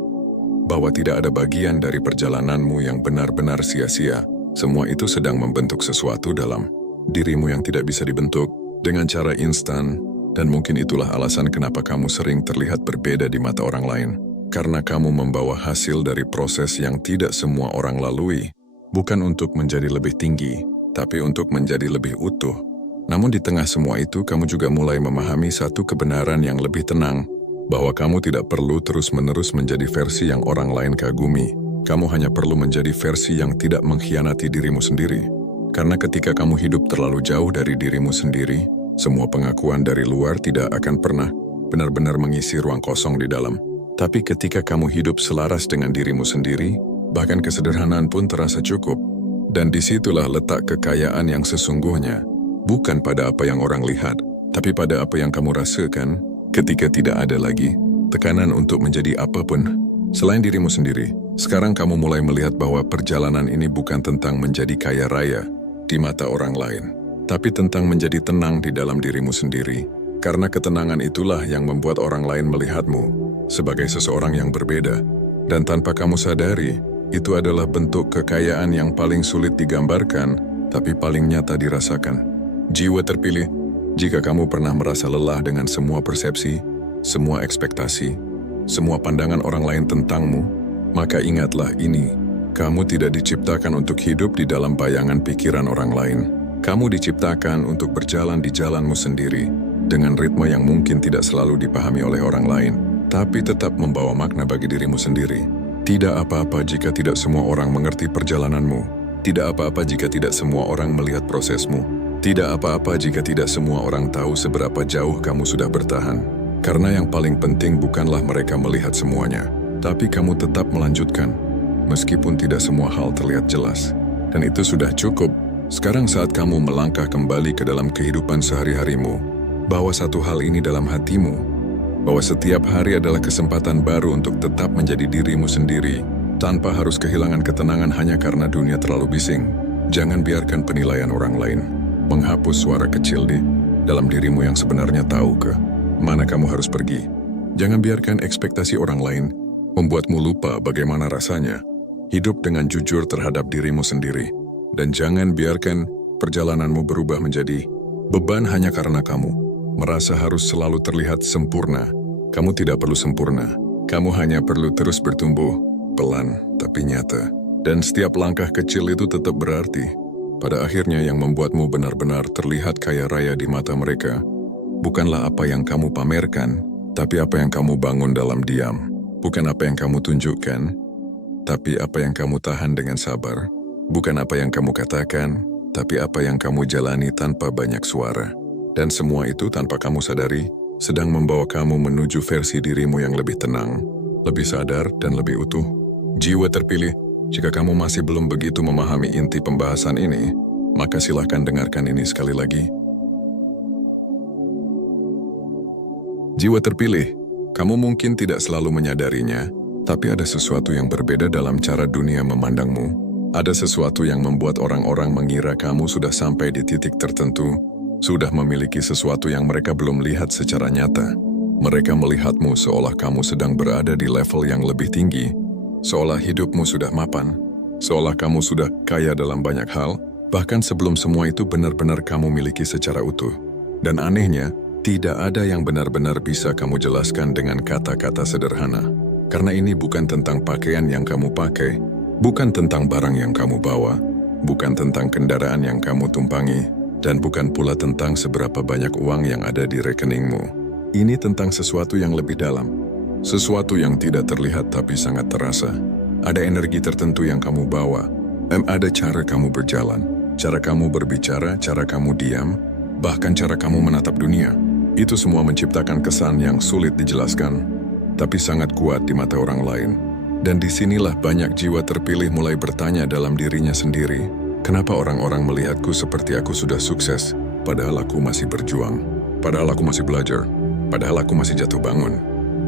bahwa tidak ada bagian dari perjalananmu yang benar-benar sia-sia. Semua itu sedang membentuk sesuatu dalam dirimu yang tidak bisa dibentuk dengan cara instan, Dan mungkin itulah alasan kenapa kamu sering terlihat berbeda di mata orang lain. Karena kamu membawa hasil dari proses yang tidak semua orang lalui. Bukan untuk menjadi lebih tinggi, tapi untuk menjadi lebih utuh. Namun di tengah semua itu, kamu juga mulai memahami satu kebenaran yang lebih tenang, bahwa kamu tidak perlu terus-menerus menjadi versi yang orang lain kagumi. Kamu hanya perlu menjadi versi yang tidak mengkhianati dirimu sendiri. Karena ketika kamu hidup terlalu jauh dari dirimu sendiri, semua pengakuan dari luar tidak akan pernah benar-benar mengisi ruang kosong di dalam. Tapi ketika kamu hidup selaras dengan dirimu sendiri, bahkan kesederhanaan pun terasa cukup. Dan disitulah letak kekayaan yang sesungguhnya. Bukan pada apa yang orang lihat, tapi pada apa yang kamu rasakan ketika tidak ada lagi tekanan untuk menjadi apapun selain dirimu sendiri. Sekarang kamu mulai melihat bahwa perjalanan ini bukan tentang menjadi kaya raya di mata orang lain, tapi tentang menjadi tenang di dalam dirimu sendiri. Karena ketenangan itulah yang membuat orang lain melihatmu sebagai seseorang yang berbeda. Dan tanpa kamu sadari, itu adalah bentuk kekayaan yang paling sulit digambarkan, tapi paling nyata dirasakan. Jiwa terpilih, jika kamu pernah merasa lelah dengan semua persepsi, semua ekspektasi, semua pandangan orang lain tentangmu, maka ingatlah ini, kamu tidak diciptakan untuk hidup di dalam bayangan pikiran orang lain. Kamu diciptakan untuk berjalan di jalanmu sendiri, dengan ritme yang mungkin tidak selalu dipahami oleh orang lain, tapi tetap membawa makna bagi dirimu sendiri. Tidak apa-apa jika tidak semua orang mengerti perjalananmu. Tidak apa-apa jika tidak semua orang melihat prosesmu. Tidak apa-apa jika tidak semua orang tahu seberapa jauh kamu sudah bertahan. Karena yang paling penting bukanlah mereka melihat semuanya, tapi kamu tetap melanjutkan, meskipun tidak semua hal terlihat jelas. Dan itu sudah cukup. Sekarang saat kamu melangkah kembali ke dalam kehidupan sehari-harimu, bawa satu hal ini dalam hatimu, bahwa setiap hari adalah kesempatan baru untuk tetap menjadi dirimu sendiri, tanpa harus kehilangan ketenangan hanya karena dunia terlalu bising. Jangan biarkan penilaian orang lain menghapus suara kecil di dalam dirimu yang sebenarnya tahu ke mana kamu harus pergi. Jangan biarkan ekspektasi orang lain membuatmu lupa bagaimana rasanya hidup dengan jujur terhadap dirimu sendiri. Dan jangan biarkan perjalananmu berubah menjadi beban hanya karena kamu merasa harus selalu terlihat sempurna. Kamu tidak perlu sempurna. Kamu hanya perlu terus bertumbuh, pelan tapi nyata. Dan setiap langkah kecil itu tetap berarti. Pada akhirnya yang membuatmu benar-benar terlihat kaya raya di mata mereka, bukanlah apa yang kamu pamerkan, tapi apa yang kamu bangun dalam diam. Bukan apa yang kamu tunjukkan, tapi apa yang kamu tahan dengan sabar. Bukan apa yang kamu katakan, tapi apa yang kamu jalani tanpa banyak suara. Dan semua itu tanpa kamu sadari, sedang membawa kamu menuju versi dirimu yang lebih tenang, lebih sadar, dan lebih utuh. Jiwa terpilih, jika kamu masih belum begitu memahami inti pembahasan ini, maka silahkan dengarkan ini sekali lagi. Jiwa terpilih, kamu mungkin tidak selalu menyadarinya, tapi ada sesuatu yang berbeda dalam cara dunia memandangmu. Ada sesuatu yang membuat orang-orang mengira kamu sudah sampai di titik tertentu, sudah memiliki sesuatu yang mereka belum lihat secara nyata. Mereka melihatmu seolah kamu sedang berada di level yang lebih tinggi, seolah hidupmu sudah mapan, seolah kamu sudah kaya dalam banyak hal, bahkan sebelum semua itu benar-benar kamu miliki secara utuh. Dan anehnya, tidak ada yang benar-benar bisa kamu jelaskan dengan kata-kata sederhana. Karena ini bukan tentang pakaian yang kamu pakai, bukan tentang barang yang kamu bawa, bukan tentang kendaraan yang kamu tumpangi, dan bukan pula tentang seberapa banyak uang yang ada di rekeningmu. Ini tentang sesuatu yang lebih dalam. Sesuatu yang tidak terlihat tapi sangat terasa. Ada energi tertentu yang kamu bawa. Ada cara kamu berjalan, cara kamu berbicara, cara kamu diam, bahkan cara kamu menatap dunia. Itu semua menciptakan kesan yang sulit dijelaskan, tapi sangat kuat di mata orang lain. Dan disinilah banyak jiwa terpilih mulai bertanya dalam dirinya sendiri, kenapa orang-orang melihatku seperti aku sudah sukses, padahal aku masih berjuang, padahal aku masih belajar, padahal aku masih jatuh bangun.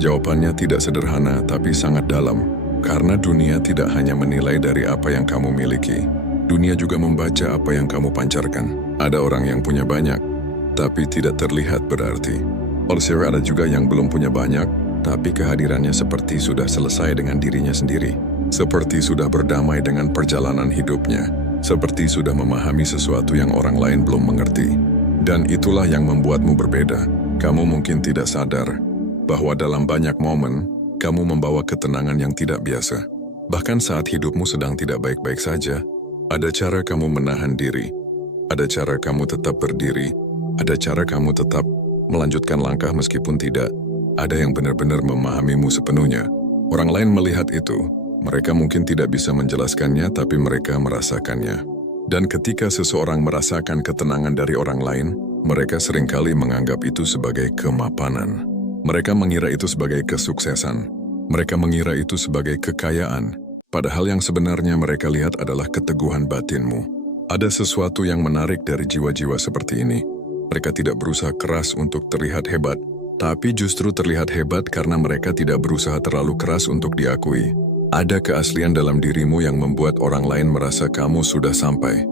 Jawabannya tidak sederhana tapi sangat dalam, karena dunia tidak hanya menilai dari apa yang kamu miliki. Dunia juga membaca apa yang kamu pancarkan. Ada orang yang punya banyak, tapi tidak terlihat berarti. Oleh ada juga yang belum punya banyak, tapi kehadirannya seperti sudah selesai dengan dirinya sendiri. Seperti sudah berdamai dengan perjalanan hidupnya. Seperti sudah memahami sesuatu yang orang lain belum mengerti. Dan itulah yang membuatmu berbeda. Kamu mungkin tidak sadar bahwa dalam banyak momen, kamu membawa ketenangan yang tidak biasa. Bahkan saat hidupmu sedang tidak baik-baik saja, ada cara kamu menahan diri. Ada cara kamu tetap berdiri. Ada cara kamu tetap melanjutkan langkah meskipun tidak ada yang benar-benar memahamimu sepenuhnya. Orang lain melihat itu. Mereka mungkin tidak bisa menjelaskannya, tapi mereka merasakannya. Dan ketika seseorang merasakan ketenangan dari orang lain, mereka seringkali menganggap itu sebagai kemapanan. Mereka mengira itu sebagai kesuksesan. Mereka mengira itu sebagai kekayaan. Padahal yang sebenarnya mereka lihat adalah keteguhan batinmu. Ada sesuatu yang menarik dari jiwa-jiwa seperti ini. Mereka tidak berusaha keras untuk terlihat hebat, tapi justru terlihat hebat karena mereka tidak berusaha terlalu keras untuk diakui. Ada keaslian dalam dirimu yang membuat orang lain merasa kamu sudah sampai.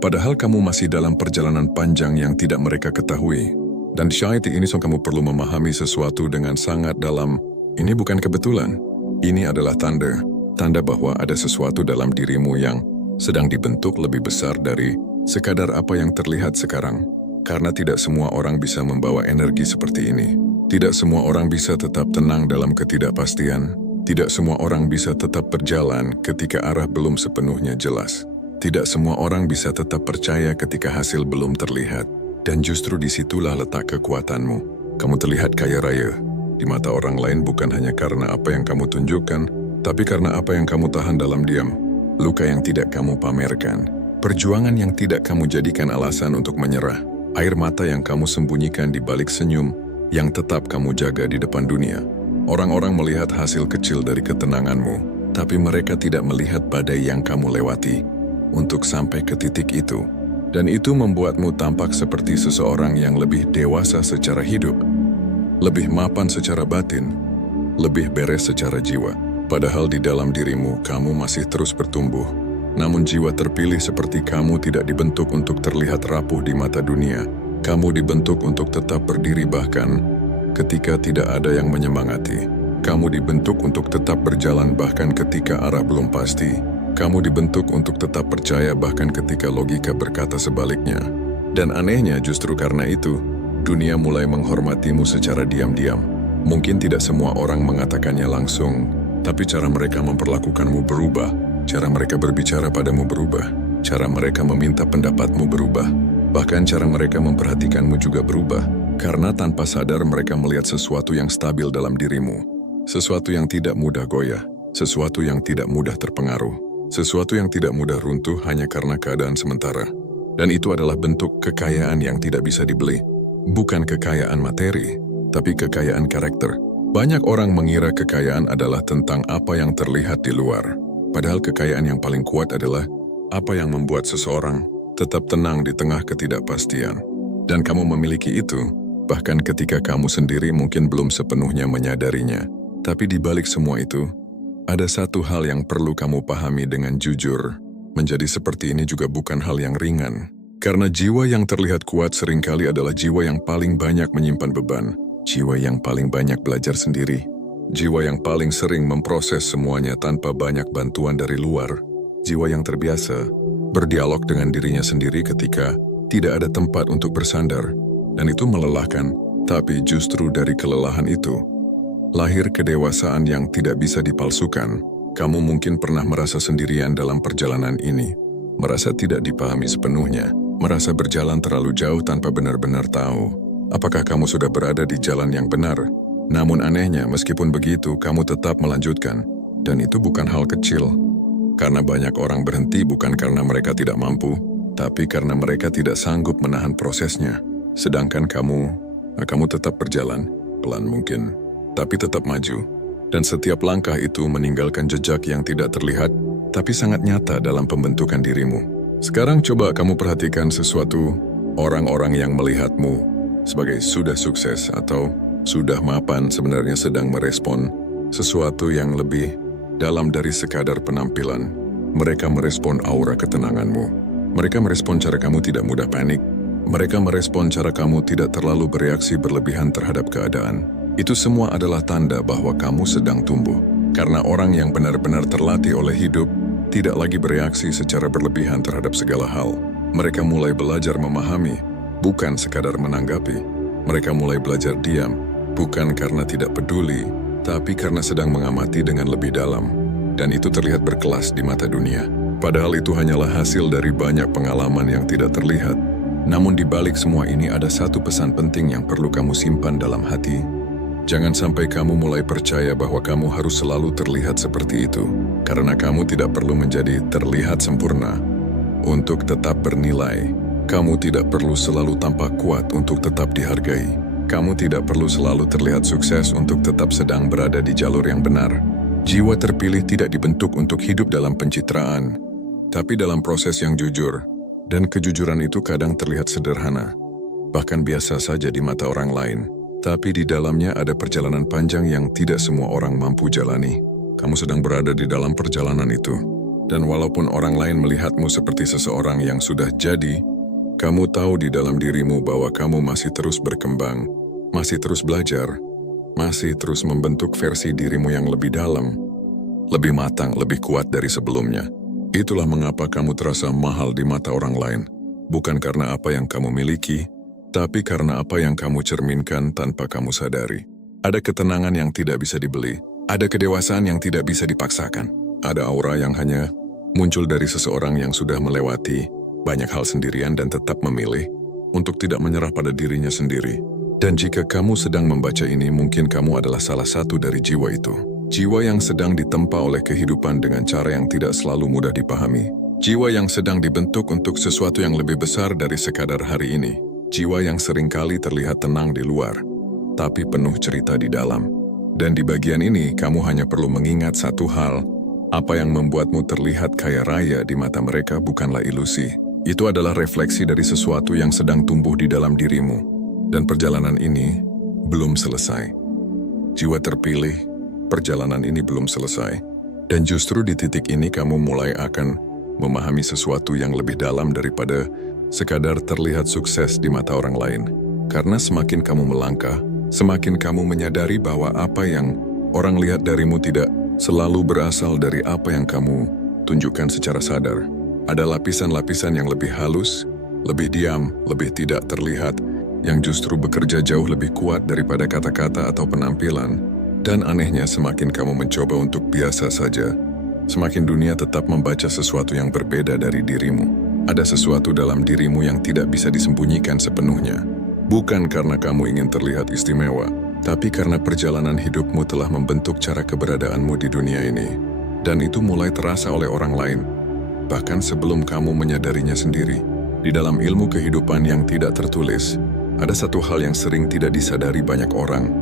Padahal kamu masih dalam perjalanan panjang yang tidak mereka ketahui. Dan di saat ini kamu perlu memahami sesuatu dengan sangat dalam. Ini bukan kebetulan. Ini adalah tanda. Tanda bahwa ada sesuatu dalam dirimu yang sedang dibentuk lebih besar dari sekadar apa yang terlihat sekarang. Karena tidak semua orang bisa membawa energi seperti ini. Tidak semua orang bisa tetap tenang dalam ketidakpastian. Tidak semua orang bisa tetap berjalan ketika arah belum sepenuhnya jelas. Tidak semua orang bisa tetap percaya ketika hasil belum terlihat. Dan justru disitulah letak kekuatanmu. Kamu terlihat kaya raya di mata orang lain bukan hanya karena apa yang kamu tunjukkan, tapi karena apa yang kamu tahan dalam diam. Luka yang tidak kamu pamerkan. Perjuangan yang tidak kamu jadikan alasan untuk menyerah. Air mata yang kamu sembunyikan di balik senyum yang tetap kamu jaga di depan dunia. Orang-orang melihat hasil kecil dari ketenanganmu, tapi mereka tidak melihat badai yang kamu lewati untuk sampai ke titik itu. Dan itu membuatmu tampak seperti seseorang yang lebih dewasa secara hidup, lebih mapan secara batin, lebih beres secara jiwa. Padahal di dalam dirimu, kamu masih terus bertumbuh. Namun jiwa terpilih seperti kamu tidak dibentuk untuk terlihat rapuh di mata dunia. Kamu dibentuk untuk tetap berdiri bahkan ketika tidak ada yang menyemangati. Kamu dibentuk untuk tetap berjalan bahkan ketika arah belum pasti. Kamu dibentuk untuk tetap percaya bahkan ketika logika berkata sebaliknya. Dan anehnya justru karena itu, dunia mulai menghormatimu secara diam-diam. Mungkin tidak semua orang mengatakannya langsung, tapi cara mereka memperlakukanmu berubah. Cara mereka berbicara padamu berubah. Cara mereka meminta pendapatmu berubah. Bahkan cara mereka memperhatikanmu juga berubah. Karena tanpa sadar mereka melihat sesuatu yang stabil dalam dirimu. Sesuatu yang tidak mudah goyah. Sesuatu yang tidak mudah terpengaruh. Sesuatu yang tidak mudah runtuh hanya karena keadaan sementara. Dan itu adalah bentuk kekayaan yang tidak bisa dibeli. Bukan kekayaan materi, tapi kekayaan karakter. Banyak orang mengira kekayaan adalah tentang apa yang terlihat di luar. Padahal kekayaan yang paling kuat adalah apa yang membuat seseorang tetap tenang di tengah ketidakpastian. Dan kamu memiliki itu, bahkan ketika kamu sendiri mungkin belum sepenuhnya menyadarinya. Tapi di balik semua itu, ada satu hal yang perlu kamu pahami dengan jujur. Menjadi seperti ini juga bukan hal yang ringan. Karena jiwa yang terlihat kuat seringkali adalah jiwa yang paling banyak menyimpan beban. Jiwa yang paling banyak belajar sendiri. Jiwa yang paling sering memproses semuanya tanpa banyak bantuan dari luar. Jiwa yang terbiasa berdialog dengan dirinya sendiri ketika tidak ada tempat untuk bersandar. Dan itu melelahkan, tapi justru dari kelelahan itu lahir kedewasaan yang tidak bisa dipalsukan. Kamu mungkin pernah merasa sendirian dalam perjalanan ini. Merasa tidak dipahami sepenuhnya. Merasa berjalan terlalu jauh tanpa benar-benar tahu apakah kamu sudah berada di jalan yang benar. Namun anehnya, meskipun begitu, kamu tetap melanjutkan. Dan itu bukan hal kecil. Karena banyak orang berhenti bukan karena mereka tidak mampu, tapi karena mereka tidak sanggup menahan prosesnya. Sedangkan kamu tetap berjalan, pelan mungkin, tapi tetap maju. Dan setiap langkah itu meninggalkan jejak yang tidak terlihat, tapi sangat nyata dalam pembentukan dirimu. Sekarang coba kamu perhatikan sesuatu. Orang-orang yang melihatmu sebagai sudah sukses atau sudah mapan sebenarnya sedang merespon sesuatu yang lebih dalam dari sekadar penampilan. Mereka merespon aura ketenanganmu. Mereka merespon cara kamu tidak mudah panik. Mereka merespon cara kamu tidak terlalu bereaksi berlebihan terhadap keadaan. Itu semua adalah tanda bahwa kamu sedang tumbuh. Karena orang yang benar-benar terlatih oleh hidup tidak lagi bereaksi secara berlebihan terhadap segala hal. Mereka mulai belajar memahami, bukan sekadar menanggapi. Mereka mulai belajar diam, bukan karena tidak peduli, tapi karena sedang mengamati dengan lebih dalam. Dan itu terlihat berkelas di mata dunia. Padahal itu hanyalah hasil dari banyak pengalaman yang tidak terlihat. Namun di balik semua ini ada satu pesan penting yang perlu kamu simpan dalam hati. Jangan sampai kamu mulai percaya bahwa kamu harus selalu terlihat seperti itu. Karena kamu tidak perlu menjadi terlihat sempurna untuk tetap bernilai. Kamu tidak perlu selalu tampak kuat untuk tetap dihargai. Kamu tidak perlu selalu terlihat sukses untuk tetap sedang berada di jalur yang benar. Jiwa terpilih tidak dibentuk untuk hidup dalam pencitraan, tapi dalam proses yang jujur. Dan kejujuran itu kadang terlihat sederhana, bahkan biasa saja di mata orang lain. Tapi di dalamnya ada perjalanan panjang yang tidak semua orang mampu jalani. Kamu sedang berada di dalam perjalanan itu. Dan walaupun orang lain melihatmu seperti seseorang yang sudah jadi, kamu tahu di dalam dirimu bahwa kamu masih terus berkembang, masih terus belajar, masih terus membentuk versi dirimu yang lebih dalam, lebih matang, lebih kuat dari sebelumnya. Itulah mengapa kamu terasa mahal di mata orang lain. Bukan karena apa yang kamu miliki, tapi karena apa yang kamu cerminkan tanpa kamu sadari. Ada ketenangan yang tidak bisa dibeli, ada kedewasaan yang tidak bisa dipaksakan, ada aura yang hanya muncul dari seseorang yang sudah melewati banyak hal sendirian dan tetap memilih untuk tidak menyerah pada dirinya sendiri. Dan jika kamu sedang membaca ini, mungkin kamu adalah salah satu dari jiwa itu. Jiwa yang sedang ditempa oleh kehidupan dengan cara yang tidak selalu mudah dipahami. Jiwa yang sedang dibentuk untuk sesuatu yang lebih besar dari sekadar hari ini. Jiwa yang seringkali terlihat tenang di luar, tapi penuh cerita di dalam. Dan di bagian ini, kamu hanya perlu mengingat satu hal. Apa yang membuatmu terlihat kaya raya di mata mereka bukanlah ilusi. Itu adalah refleksi dari sesuatu yang sedang tumbuh di dalam dirimu. Dan perjalanan ini belum selesai. Jiwa terpilih, perjalanan ini belum selesai. Dan justru di titik ini kamu mulai akan memahami sesuatu yang lebih dalam daripada sekadar terlihat sukses di mata orang lain. Karena semakin kamu melangkah, semakin kamu menyadari bahwa apa yang orang lihat darimu tidak selalu berasal dari apa yang kamu tunjukkan secara sadar. Ada lapisan-lapisan yang lebih halus, lebih diam, lebih tidak terlihat, yang justru bekerja jauh lebih kuat daripada kata-kata atau penampilan. Dan anehnya, semakin kamu mencoba untuk biasa saja, semakin dunia tetap membaca sesuatu yang berbeda dari dirimu. Ada sesuatu dalam dirimu yang tidak bisa disembunyikan sepenuhnya. Bukan karena kamu ingin terlihat istimewa, tapi karena perjalanan hidupmu telah membentuk cara keberadaanmu di dunia ini. Dan itu mulai terasa oleh orang lain, bahkan sebelum kamu menyadarinya sendiri. Di dalam ilmu kehidupan yang tidak tertulis, ada satu hal yang sering tidak disadari banyak orang.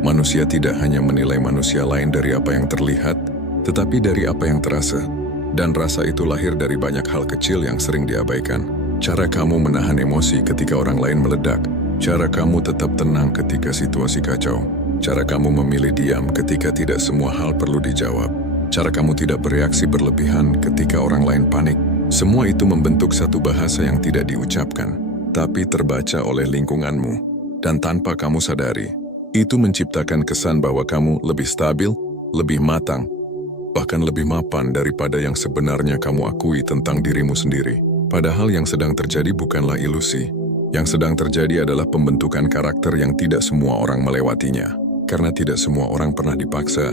Manusia tidak hanya menilai manusia lain dari apa yang terlihat, tetapi dari apa yang terasa. Dan rasa itu lahir dari banyak hal kecil yang sering diabaikan. Cara kamu menahan emosi ketika orang lain meledak. Cara kamu tetap tenang ketika situasi kacau. Cara kamu memilih diam ketika tidak semua hal perlu dijawab. Cara kamu tidak bereaksi berlebihan ketika orang lain panik. Semua itu membentuk satu bahasa yang tidak diucapkan, tapi terbaca oleh lingkunganmu. Dan tanpa kamu sadari, itu menciptakan kesan bahwa kamu lebih stabil, lebih matang, bahkan lebih mapan daripada yang sebenarnya kamu akui tentang dirimu sendiri. Padahal yang sedang terjadi bukanlah ilusi. Yang sedang terjadi adalah pembentukan karakter yang tidak semua orang melewatinya. Karena tidak semua orang pernah dipaksa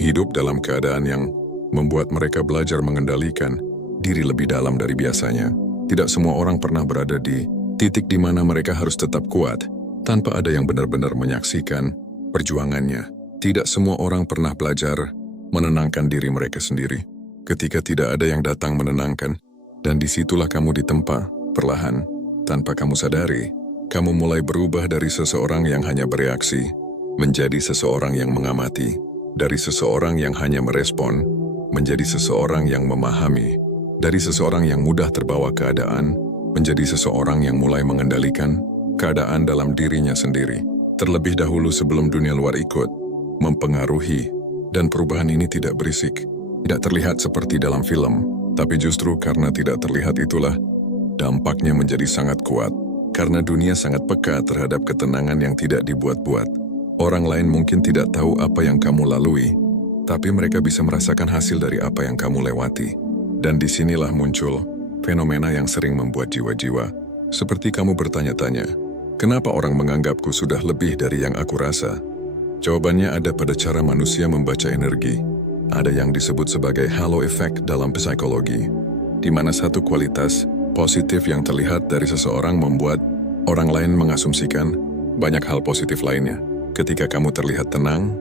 hidup dalam keadaan yang membuat mereka belajar mengendalikan diri lebih dalam dari biasanya. Tidak semua orang pernah berada di titik di mana mereka harus tetap kuat, tanpa ada yang benar-benar menyaksikan perjuangannya. Tidak semua orang pernah belajar menenangkan diri mereka sendiri, ketika tidak ada yang datang menenangkan. Dan disitulah kamu ditempa, perlahan, tanpa kamu sadari. Kamu mulai berubah dari seseorang yang hanya bereaksi, menjadi seseorang yang mengamati. Dari seseorang yang hanya merespon, menjadi seseorang yang memahami. Dari seseorang yang mudah terbawa keadaan, menjadi seseorang yang mulai mengendalikan keadaan dalam dirinya sendiri. Terlebih dahulu sebelum dunia luar ikut mempengaruhi. Dan perubahan ini tidak berisik, tidak terlihat seperti dalam film, tapi justru karena tidak terlihat itulah dampaknya menjadi sangat kuat. Karena dunia sangat peka terhadap ketenangan yang tidak dibuat-buat. Orang lain mungkin tidak tahu apa yang kamu lalui, tapi mereka bisa merasakan hasil dari apa yang kamu lewati. Dan disinilah muncul fenomena yang sering membuat jiwa-jiwa seperti kamu bertanya-tanya, Kenapa orang menganggapku sudah lebih dari yang aku rasa? Jawabannya ada pada cara manusia membaca energi. Ada yang disebut sebagai halo effect dalam psikologi, di mana satu kualitas positif yang terlihat dari seseorang membuat orang lain mengasumsikan banyak hal positif lainnya. Ketika kamu terlihat tenang,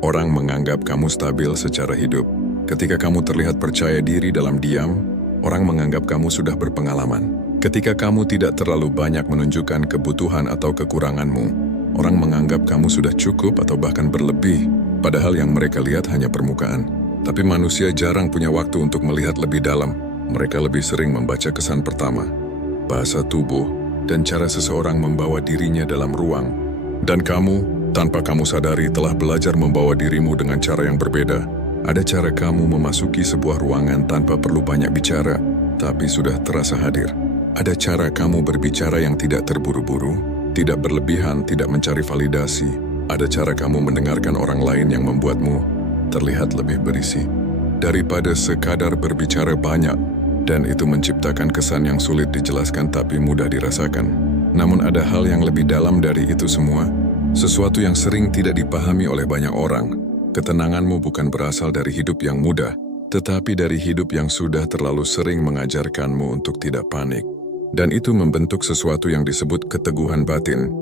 orang menganggap kamu stabil secara hidup. Ketika kamu terlihat percaya diri dalam diam, orang menganggap kamu sudah berpengalaman. Ketika kamu tidak terlalu banyak menunjukkan kebutuhan atau kekuranganmu, orang menganggap kamu sudah cukup atau bahkan berlebih, padahal yang mereka lihat hanya permukaan. Tapi manusia jarang punya waktu untuk melihat lebih dalam. Mereka lebih sering membaca kesan pertama, bahasa tubuh, dan cara seseorang membawa dirinya dalam ruang. Dan kamu, tanpa kamu sadari, telah belajar membawa dirimu dengan cara yang berbeda. Ada cara kamu memasuki sebuah ruangan tanpa perlu banyak bicara, tapi sudah terasa hadir. Ada cara kamu berbicara yang tidak terburu-buru, tidak berlebihan, tidak mencari validasi. Ada cara kamu mendengarkan orang lain yang membuatmu terlihat lebih berisi daripada sekadar berbicara banyak, dan itu menciptakan kesan yang sulit dijelaskan tapi mudah dirasakan. Namun ada hal yang lebih dalam dari itu semua, sesuatu yang sering tidak dipahami oleh banyak orang. Ketenanganmu bukan berasal dari hidup yang mudah, tetapi dari hidup yang sudah terlalu sering mengajarkanmu untuk tidak panik. Dan itu membentuk sesuatu yang disebut keteguhan batin.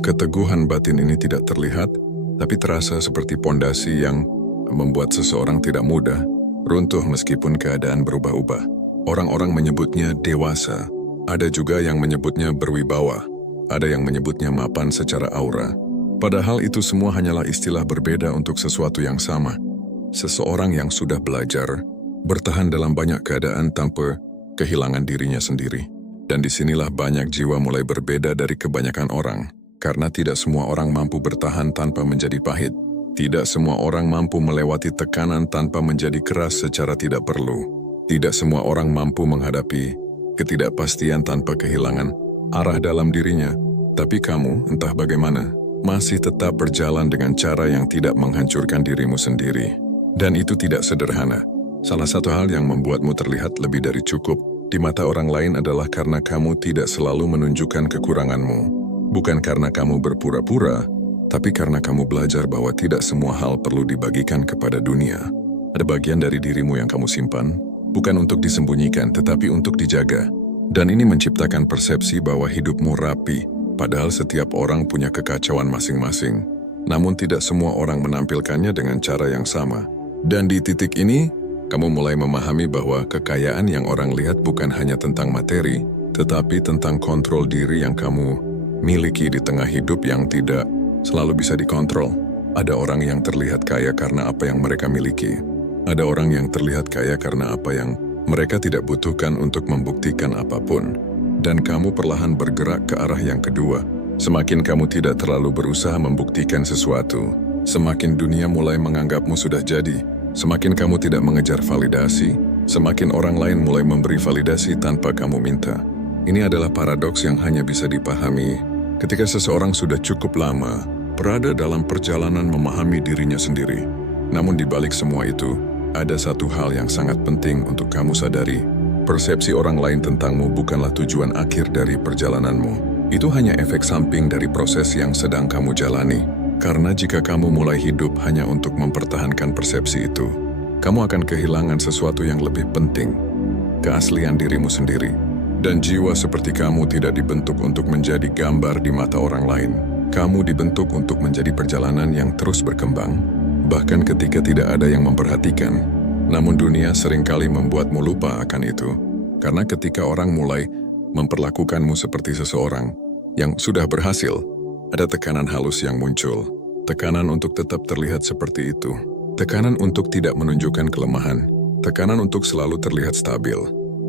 Keteguhan batin ini tidak terlihat, tapi terasa seperti pondasi yang membuat seseorang tidak mudah runtuh meskipun keadaan berubah-ubah. Orang-orang menyebutnya dewasa, ada juga yang menyebutnya berwibawa, ada yang menyebutnya mapan secara aura. Padahal itu semua hanyalah istilah berbeda untuk sesuatu yang sama. Seseorang yang sudah belajar bertahan dalam banyak keadaan tanpa kehilangan dirinya sendiri. Dan disinilah banyak jiwa mulai berbeda dari kebanyakan orang, karena tidak semua orang mampu bertahan tanpa menjadi pahit. Tidak semua orang mampu melewati tekanan tanpa menjadi keras secara tidak perlu. Tidak semua orang mampu menghadapi ketidakpastian tanpa kehilangan arah dalam dirinya. Tapi kamu, entah bagaimana, masih tetap berjalan dengan cara yang tidak menghancurkan dirimu sendiri. Dan itu tidak sederhana. Salah satu hal yang membuatmu terlihat lebih dari cukup di mata orang lain adalah karena kamu tidak selalu menunjukkan kekuranganmu. Bukan karena kamu berpura-pura, tapi karena kamu belajar bahwa tidak semua hal perlu dibagikan kepada dunia. Ada bagian dari dirimu yang kamu simpan, bukan untuk disembunyikan, tetapi untuk dijaga. Dan ini menciptakan persepsi bahwa hidupmu rapi, padahal setiap orang punya kekacauan masing-masing. Namun tidak semua orang menampilkannya dengan cara yang sama. Dan di titik ini, kamu mulai memahami bahwa kekayaan yang orang lihat bukan hanya tentang materi, tetapi tentang kontrol diri yang kamu miliki di tengah hidup yang tidak selalu bisa dikontrol. Ada orang yang terlihat kaya karena apa yang mereka miliki. Ada orang yang terlihat kaya karena apa yang mereka tidak butuhkan untuk membuktikan apapun. Dan kamu perlahan bergerak ke arah yang kedua. Semakin kamu tidak terlalu berusaha membuktikan sesuatu, semakin dunia mulai menganggapmu sudah jadi. Semakin kamu tidak mengejar validasi, semakin orang lain mulai memberi validasi tanpa kamu minta. Ini adalah paradoks yang hanya bisa dipahami ketika seseorang sudah cukup lama berada dalam perjalanan memahami dirinya sendiri. Namun di balik semua itu, ada satu hal yang sangat penting untuk kamu sadari. Persepsi orang lain tentangmu bukanlah tujuan akhir dari perjalananmu. Itu hanya efek samping dari proses yang sedang kamu jalani. Karena jika kamu mulai hidup hanya untuk mempertahankan persepsi itu, kamu akan kehilangan sesuatu yang lebih penting, keaslian dirimu sendiri. Dan jiwa seperti kamu tidak dibentuk untuk menjadi gambar di mata orang lain. Kamu dibentuk untuk menjadi perjalanan yang terus berkembang, bahkan ketika tidak ada yang memperhatikan. Namun dunia seringkali membuatmu lupa akan itu, karena ketika orang mulai memperlakukanmu seperti seseorang yang sudah berhasil, ada tekanan halus yang muncul, tekanan untuk tetap terlihat seperti itu, tekanan untuk tidak menunjukkan kelemahan, tekanan untuk selalu terlihat stabil,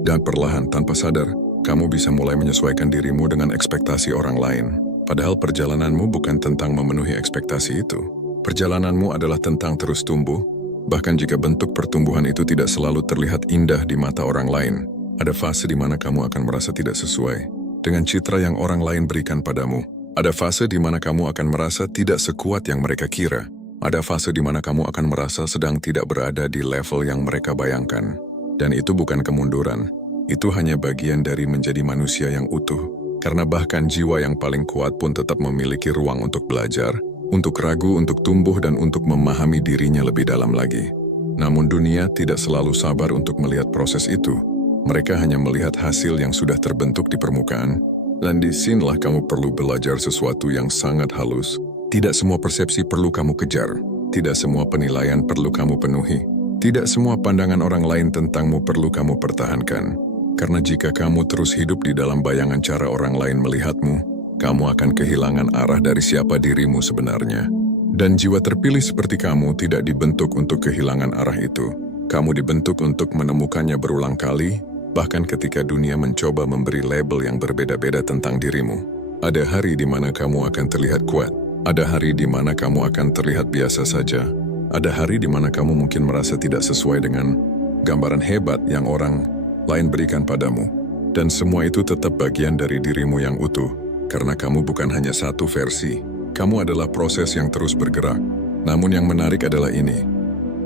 dan perlahan tanpa sadar, kamu bisa mulai menyesuaikan dirimu dengan ekspektasi orang lain. Padahal perjalananmu bukan tentang memenuhi ekspektasi itu. Perjalananmu adalah tentang terus tumbuh, bahkan jika bentuk pertumbuhan itu tidak selalu terlihat indah di mata orang lain. Ada fase di mana kamu akan merasa tidak sesuai dengan citra yang orang lain berikan padamu. Ada fase di mana kamu akan merasa tidak sekuat yang mereka kira. Ada fase di mana kamu akan merasa sedang tidak berada di level yang mereka bayangkan. Dan itu bukan kemunduran. Itu hanya bagian dari menjadi manusia yang utuh. Karena bahkan jiwa yang paling kuat pun tetap memiliki ruang untuk belajar, untuk ragu, untuk tumbuh, dan untuk memahami dirinya lebih dalam lagi. Namun dunia tidak selalu sabar untuk melihat proses itu. Mereka hanya melihat hasil yang sudah terbentuk di permukaan. Dan disinilah kamu perlu belajar sesuatu yang sangat halus. Tidak semua persepsi perlu kamu kejar. Tidak semua penilaian perlu kamu penuhi. Tidak semua pandangan orang lain tentangmu perlu kamu pertahankan. Karena jika kamu terus hidup di dalam bayangan cara orang lain melihatmu, kamu akan kehilangan arah dari siapa dirimu sebenarnya. Dan jiwa terpilih seperti kamu tidak dibentuk untuk kehilangan arah itu. Kamu dibentuk untuk menemukannya berulang kali, bahkan ketika dunia mencoba memberi label yang berbeda-beda tentang dirimu. Ada hari di mana kamu akan terlihat kuat. Ada hari di mana kamu akan terlihat biasa saja. Ada hari di mana kamu mungkin merasa tidak sesuai dengan gambaran hebat yang orang lain berikan padamu. Dan semua itu tetap bagian dari dirimu yang utuh. Karena kamu bukan hanya satu versi. Kamu adalah proses yang terus bergerak. Namun yang menarik adalah ini.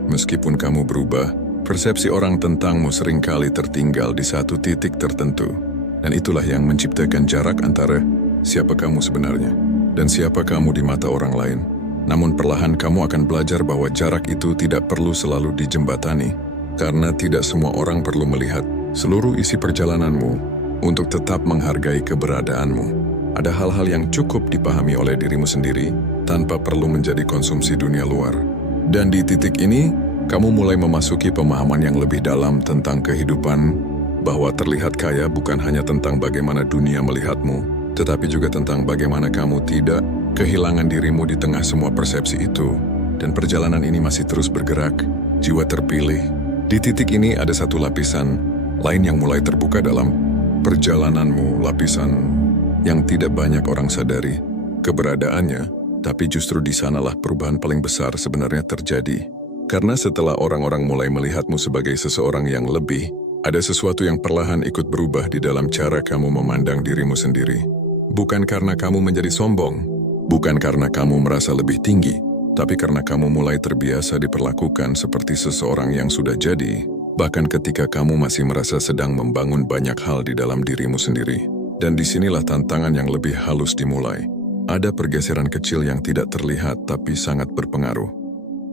Meskipun kamu berubah, persepsi orang tentangmu seringkali tertinggal di satu titik tertentu. Dan itulah yang menciptakan jarak antara siapa kamu sebenarnya dan siapa kamu di mata orang lain. Namun perlahan kamu akan belajar bahwa jarak itu tidak perlu selalu dijembatani. Karena tidak semua orang perlu melihat seluruh isi perjalananmu untuk tetap menghargai keberadaanmu. Ada hal-hal yang cukup dipahami oleh dirimu sendiri tanpa perlu menjadi konsumsi dunia luar. Dan di titik ini, kamu mulai memasuki pemahaman yang lebih dalam tentang kehidupan, bahwa terlihat kaya bukan hanya tentang bagaimana dunia melihatmu, tetapi juga tentang bagaimana kamu tidak kehilangan dirimu di tengah semua persepsi itu. Dan perjalanan ini masih terus bergerak, jiwa terpilih. Di titik ini ada satu lapisan lain yang mulai terbuka dalam perjalananmu, lapisan yang tidak banyak orang sadari keberadaannya, tapi justru di sanalah perubahan paling besar sebenarnya terjadi. Karena setelah orang-orang mulai melihatmu sebagai seseorang yang lebih, ada sesuatu yang perlahan ikut berubah di dalam cara kamu memandang dirimu sendiri. Bukan karena kamu menjadi sombong, bukan karena kamu merasa lebih tinggi, tapi karena kamu mulai terbiasa diperlakukan seperti seseorang yang sudah jadi, bahkan ketika kamu masih merasa sedang membangun banyak hal di dalam dirimu sendiri. Dan disinilah tantangan yang lebih halus dimulai. Ada pergeseran kecil yang tidak terlihat tapi sangat berpengaruh.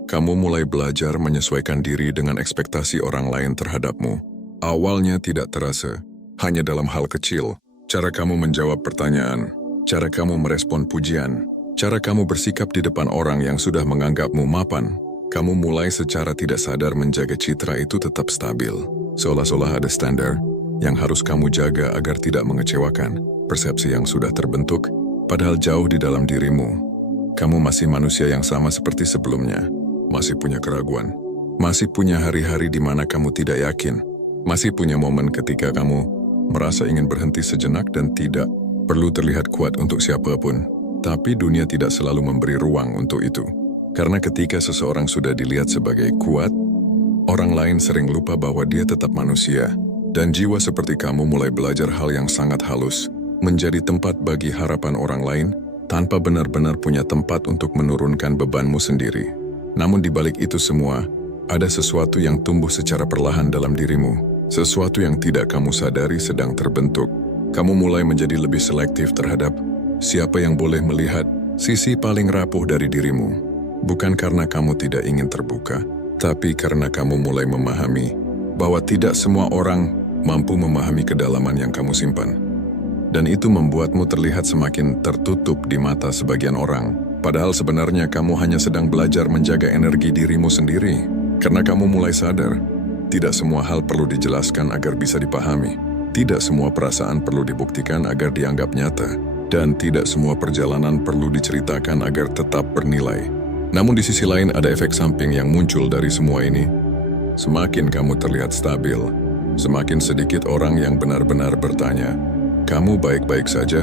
Kamu mulai belajar menyesuaikan diri dengan ekspektasi orang lain terhadapmu. Awalnya tidak terasa, hanya dalam hal kecil. Cara kamu menjawab pertanyaan, cara kamu merespon pujian, cara kamu bersikap di depan orang yang sudah menganggapmu mapan. Kamu mulai secara tidak sadar menjaga citra itu tetap stabil. Seolah-olah ada standar yang harus kamu jaga agar tidak mengecewakan persepsi yang sudah terbentuk, padahal jauh di dalam dirimu. Kamu masih manusia yang sama seperti sebelumnya, masih punya keraguan, masih punya hari-hari di mana kamu tidak yakin, masih punya momen ketika kamu merasa ingin berhenti sejenak dan tidak perlu terlihat kuat untuk siapapun. Tapi dunia tidak selalu memberi ruang untuk itu. Karena ketika seseorang sudah dilihat sebagai kuat, orang lain sering lupa bahwa dia tetap manusia. Dan jiwa seperti kamu mulai belajar hal yang sangat halus, menjadi tempat bagi harapan orang lain, tanpa benar-benar punya tempat untuk menurunkan bebanmu sendiri. Namun di balik itu semua, ada sesuatu yang tumbuh secara perlahan dalam dirimu, sesuatu yang tidak kamu sadari sedang terbentuk. Kamu mulai menjadi lebih selektif terhadap siapa yang boleh melihat sisi paling rapuh dari dirimu. Bukan karena kamu tidak ingin terbuka, tapi karena kamu mulai memahami bahwa tidak semua orang mampu memahami kedalaman yang kamu simpan. Dan itu membuatmu terlihat semakin tertutup di mata sebagian orang. Padahal sebenarnya kamu hanya sedang belajar menjaga energi dirimu sendiri. Karena kamu mulai sadar, tidak semua hal perlu dijelaskan agar bisa dipahami. Tidak semua perasaan perlu dibuktikan agar dianggap nyata. Dan tidak semua perjalanan perlu diceritakan agar tetap bernilai. Namun di sisi lain ada efek samping yang muncul dari semua ini. Semakin kamu terlihat stabil, semakin sedikit orang yang benar-benar bertanya, "Kamu baik-baik saja?"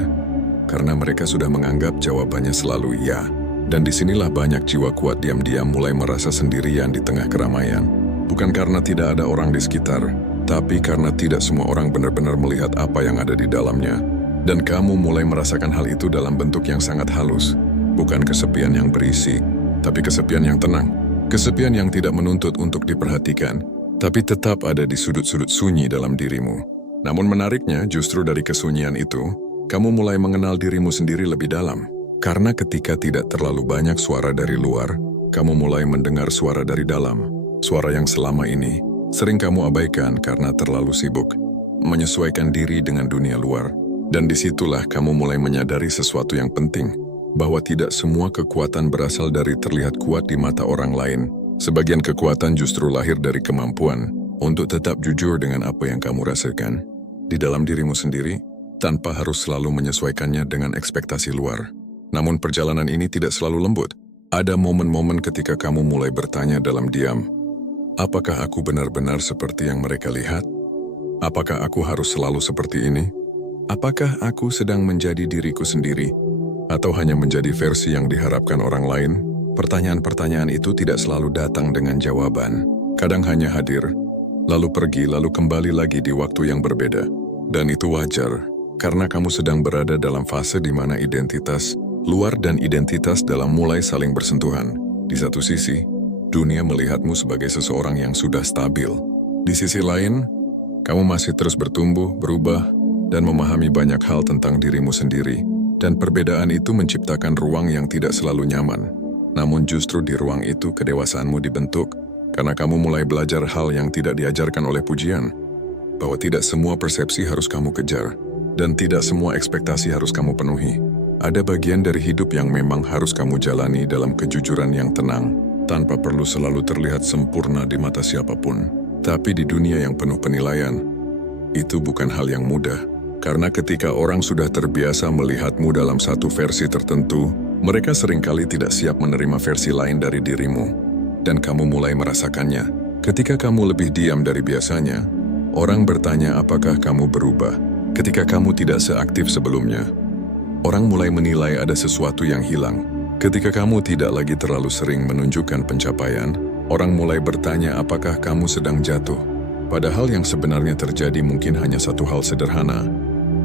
Karena mereka sudah menganggap jawabannya selalu ya. Dan disinilah banyak jiwa kuat diam-diam mulai merasa sendirian di tengah keramaian. Bukan karena tidak ada orang di sekitar, tapi karena tidak semua orang benar-benar melihat apa yang ada di dalamnya. Dan kamu mulai merasakan hal itu dalam bentuk yang sangat halus. Bukan kesepian yang berisi, tapi kesepian yang tenang. Kesepian yang tidak menuntut untuk diperhatikan, tapi tetap ada di sudut-sudut sunyi dalam dirimu. Namun menariknya, justru dari kesunyian itu, kamu mulai mengenal dirimu sendiri lebih dalam. Karena ketika tidak terlalu banyak suara dari luar, kamu mulai mendengar suara dari dalam. Suara yang selama ini sering kamu abaikan karena terlalu sibuk menyesuaikan diri dengan dunia luar. Dan disitulah kamu mulai menyadari sesuatu yang penting, bahwa tidak semua kekuatan berasal dari terlihat kuat di mata orang lain. Sebagian kekuatan justru lahir dari kemampuan untuk tetap jujur dengan apa yang kamu rasakan di dalam dirimu sendiri, tanpa harus selalu menyesuaikannya dengan ekspektasi luar. Namun perjalanan ini tidak selalu lembut. Ada momen-momen ketika kamu mulai bertanya dalam diam, apakah aku benar-benar seperti yang mereka lihat? Apakah aku harus selalu seperti ini? Apakah aku sedang menjadi diriku sendiri? Atau hanya menjadi versi yang diharapkan orang lain? Pertanyaan-pertanyaan itu tidak selalu datang dengan jawaban. Kadang hanya hadir, lalu pergi, lalu kembali lagi di waktu yang berbeda. Dan itu wajar, karena kamu sedang berada dalam fase di mana identitas luar dan identitas dalam mulai saling bersentuhan. Di satu sisi, dunia melihatmu sebagai seseorang yang sudah stabil. Di sisi lain, kamu masih terus bertumbuh, berubah, dan memahami banyak hal tentang dirimu sendiri. Dan perbedaan itu menciptakan ruang yang tidak selalu nyaman. Namun justru di ruang itu kedewasaanmu dibentuk, karena kamu mulai belajar hal yang tidak diajarkan oleh pujian. Bahwa tidak semua persepsi harus kamu kejar, dan tidak semua ekspektasi harus kamu penuhi. Ada bagian dari hidup yang memang harus kamu jalani dalam kejujuran yang tenang, tanpa perlu selalu terlihat sempurna di mata siapapun. Tapi di dunia yang penuh penilaian, itu bukan hal yang mudah. Karena ketika orang sudah terbiasa melihatmu dalam satu versi tertentu, mereka seringkali tidak siap menerima versi lain dari dirimu. Dan kamu mulai merasakannya. Ketika kamu lebih diam dari biasanya, orang bertanya apakah kamu berubah. Ketika kamu tidak seaktif sebelumnya, orang mulai menilai ada sesuatu yang hilang. Ketika kamu tidak lagi terlalu sering menunjukkan pencapaian, orang mulai bertanya apakah kamu sedang jatuh. Padahal yang sebenarnya terjadi mungkin hanya satu hal sederhana.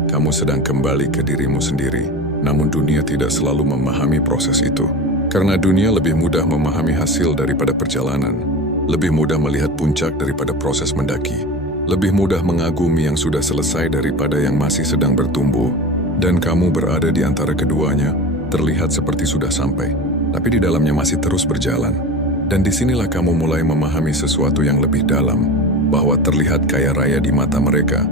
Kamu sedang kembali ke dirimu sendiri. Namun dunia tidak selalu memahami proses itu. Karena dunia lebih mudah memahami hasil daripada perjalanan. Lebih mudah melihat puncak daripada proses mendaki. Lebih mudah mengagumi yang sudah selesai daripada yang masih sedang bertumbuh. Dan kamu berada di antara keduanya, terlihat seperti sudah sampai, tapi di dalamnya masih terus berjalan. Dan disinilah kamu mulai memahami sesuatu yang lebih dalam, bahwa terlihat kaya raya di mata mereka.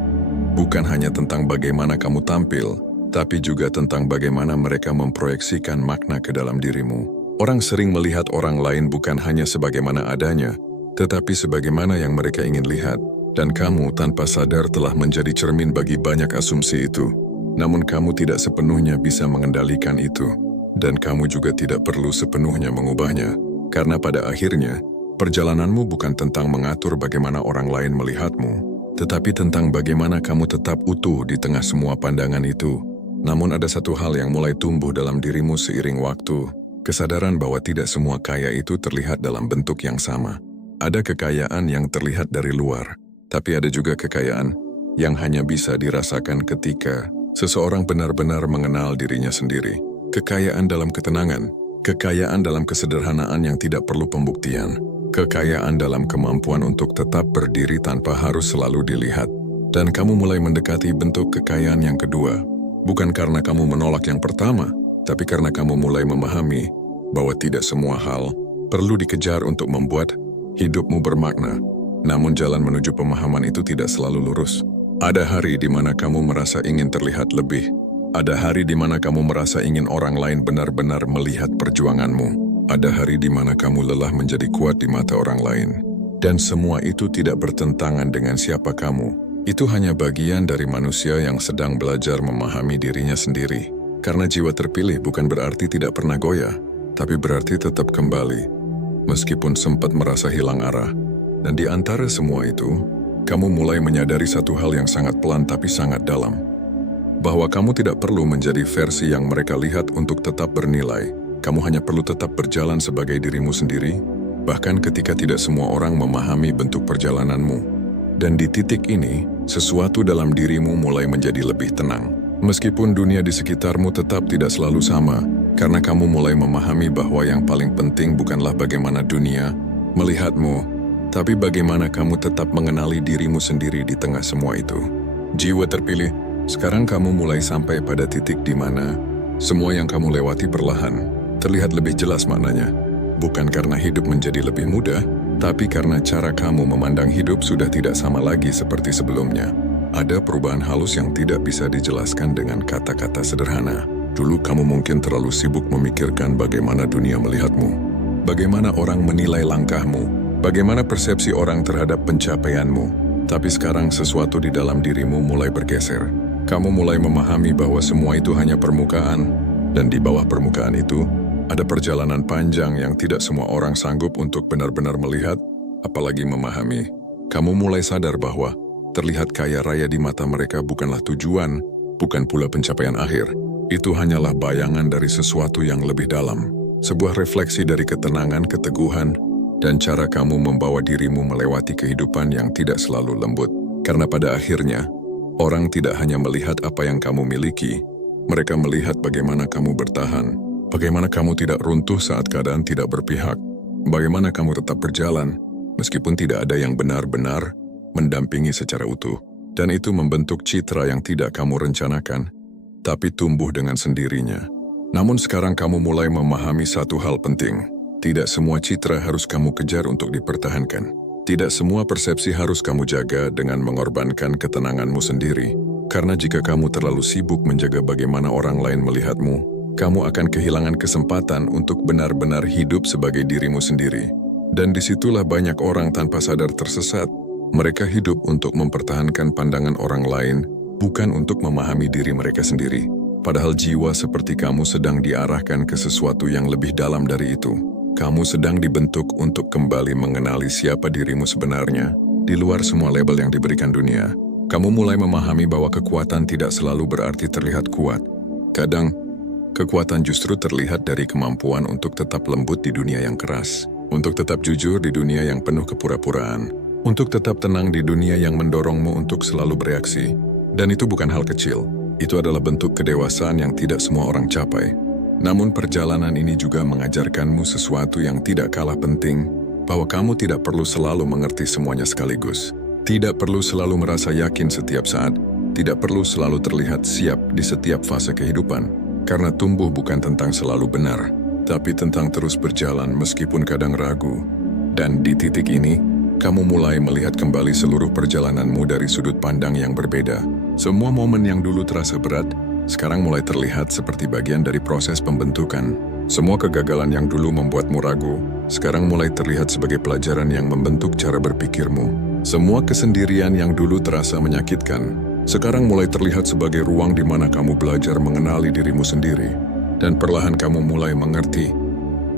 Bukan hanya tentang bagaimana kamu tampil, tapi juga tentang bagaimana mereka memproyeksikan makna ke dalam dirimu. Orang sering melihat orang lain bukan hanya sebagaimana adanya, tetapi sebagaimana yang mereka ingin lihat. Dan kamu tanpa sadar telah menjadi cermin bagi banyak asumsi itu. Namun kamu tidak sepenuhnya bisa mengendalikan itu. Dan kamu juga tidak perlu sepenuhnya mengubahnya. Karena pada akhirnya, perjalananmu bukan tentang mengatur bagaimana orang lain melihatmu, tetapi tentang bagaimana kamu tetap utuh di tengah semua pandangan itu. Namun ada satu hal yang mulai tumbuh dalam dirimu seiring waktu, kesadaran bahwa tidak semua kaya itu terlihat dalam bentuk yang sama. Ada kekayaan yang terlihat dari luar, tapi ada juga kekayaan yang hanya bisa dirasakan ketika seseorang benar-benar mengenal dirinya sendiri. Kekayaan dalam ketenangan, kekayaan dalam kesederhanaan yang tidak perlu pembuktian, kekayaan dalam kemampuan untuk tetap berdiri tanpa harus selalu dilihat. Dan kamu mulai mendekati bentuk kekayaan yang kedua. Bukan karena kamu menolak yang pertama, tapi karena kamu mulai memahami bahwa tidak semua hal perlu dikejar untuk membuat hidupmu bermakna. Namun jalan menuju pemahaman itu tidak selalu lurus. Ada hari di mana kamu merasa ingin terlihat lebih. Ada hari di mana kamu merasa ingin orang lain benar-benar melihat perjuanganmu. Ada hari di mana kamu lelah menjadi kuat di mata orang lain. Dan semua itu tidak bertentangan dengan siapa kamu. Itu hanya bagian dari manusia yang sedang belajar memahami dirinya sendiri. Karena jiwa terpilih bukan berarti tidak pernah goyah, tapi berarti tetap kembali, meskipun sempat merasa hilang arah. Dan di antara semua itu, kamu mulai menyadari satu hal yang sangat pelan tapi sangat dalam. Bahwa kamu tidak perlu menjadi versi yang mereka lihat untuk tetap bernilai. Kamu hanya perlu tetap berjalan sebagai dirimu sendiri, bahkan ketika tidak semua orang memahami bentuk perjalananmu. Dan di titik ini, sesuatu dalam dirimu mulai menjadi lebih tenang. Meskipun dunia di sekitarmu tetap tidak selalu sama, karena kamu mulai memahami bahwa yang paling penting bukanlah bagaimana dunia melihatmu, tapi bagaimana kamu tetap mengenali dirimu sendiri di tengah semua itu. Jiwa terpilih Sekarang kamu mulai sampai pada titik di mana semua yang kamu lewati perlahan terlihat lebih jelas maknanya. Bukan karena hidup menjadi lebih mudah, tapi karena cara kamu memandang hidup sudah tidak sama lagi seperti sebelumnya. Ada perubahan halus yang tidak bisa dijelaskan dengan kata-kata sederhana. Dulu kamu mungkin terlalu sibuk memikirkan bagaimana dunia melihatmu, bagaimana orang menilai langkahmu, bagaimana persepsi orang terhadap pencapaianmu. Tapi sekarang sesuatu di dalam dirimu mulai bergeser. Kamu mulai memahami bahwa semua itu hanya permukaan, dan di bawah permukaan itu ada perjalanan panjang yang tidak semua orang sanggup untuk benar-benar melihat, apalagi memahami. Kamu mulai sadar bahwa terlihat kaya raya di mata mereka bukanlah tujuan, bukan pula pencapaian akhir. Itu hanyalah bayangan dari sesuatu yang lebih dalam, sebuah refleksi dari ketenangan, keteguhan, dan cara kamu membawa dirimu melewati kehidupan yang tidak selalu lembut. Karena pada akhirnya, orang tidak hanya melihat apa yang kamu miliki, mereka melihat bagaimana kamu bertahan, bagaimana kamu tidak runtuh saat keadaan tidak berpihak, bagaimana kamu tetap berjalan, meskipun tidak ada yang benar-benar mendampingi secara utuh. Dan itu membentuk citra yang tidak kamu rencanakan, tapi tumbuh dengan sendirinya. Namun sekarang kamu mulai memahami satu hal penting. Tidak semua citra harus kamu kejar untuk dipertahankan. Tidak semua persepsi harus kamu jaga dengan mengorbankan ketenanganmu sendiri. Karena jika kamu terlalu sibuk menjaga bagaimana orang lain melihatmu, kamu akan kehilangan kesempatan untuk benar-benar hidup sebagai dirimu sendiri. Dan disitulah banyak orang tanpa sadar tersesat. Mereka hidup untuk mempertahankan pandangan orang lain, bukan untuk memahami diri mereka sendiri. Padahal jiwa seperti kamu sedang diarahkan ke sesuatu yang lebih dalam dari itu. Kamu sedang dibentuk untuk kembali mengenali siapa dirimu sebenarnya, di luar semua label yang diberikan dunia. Kamu mulai memahami bahwa kekuatan tidak selalu berarti terlihat kuat. Kadang, kekuatan justru terlihat dari kemampuan untuk tetap lembut di dunia yang keras, untuk tetap jujur di dunia yang penuh kepura-puraan, untuk tetap tenang di dunia yang mendorongmu untuk selalu bereaksi. Dan itu bukan hal kecil. Itu adalah bentuk kedewasaan yang tidak semua orang capai. Namun perjalanan ini juga mengajarkanmu sesuatu yang tidak kalah penting, bahwa kamu tidak perlu selalu mengerti semuanya sekaligus. Tidak perlu selalu merasa yakin setiap saat, tidak perlu selalu terlihat siap di setiap fase kehidupan. Karena tumbuh bukan tentang selalu benar, tapi tentang terus berjalan meskipun kadang ragu. Dan di titik ini, kamu mulai melihat kembali seluruh perjalananmu dari sudut pandang yang berbeda. Semua momen yang dulu terasa berat, sekarang mulai terlihat seperti bagian dari proses pembentukan. Semua kegagalan yang dulu membuatmu ragu, sekarang mulai terlihat sebagai pelajaran yang membentuk cara berpikirmu. Semua kesendirian yang dulu terasa menyakitkan, sekarang mulai terlihat sebagai ruang di mana kamu belajar mengenali dirimu sendiri. Dan perlahan kamu mulai mengerti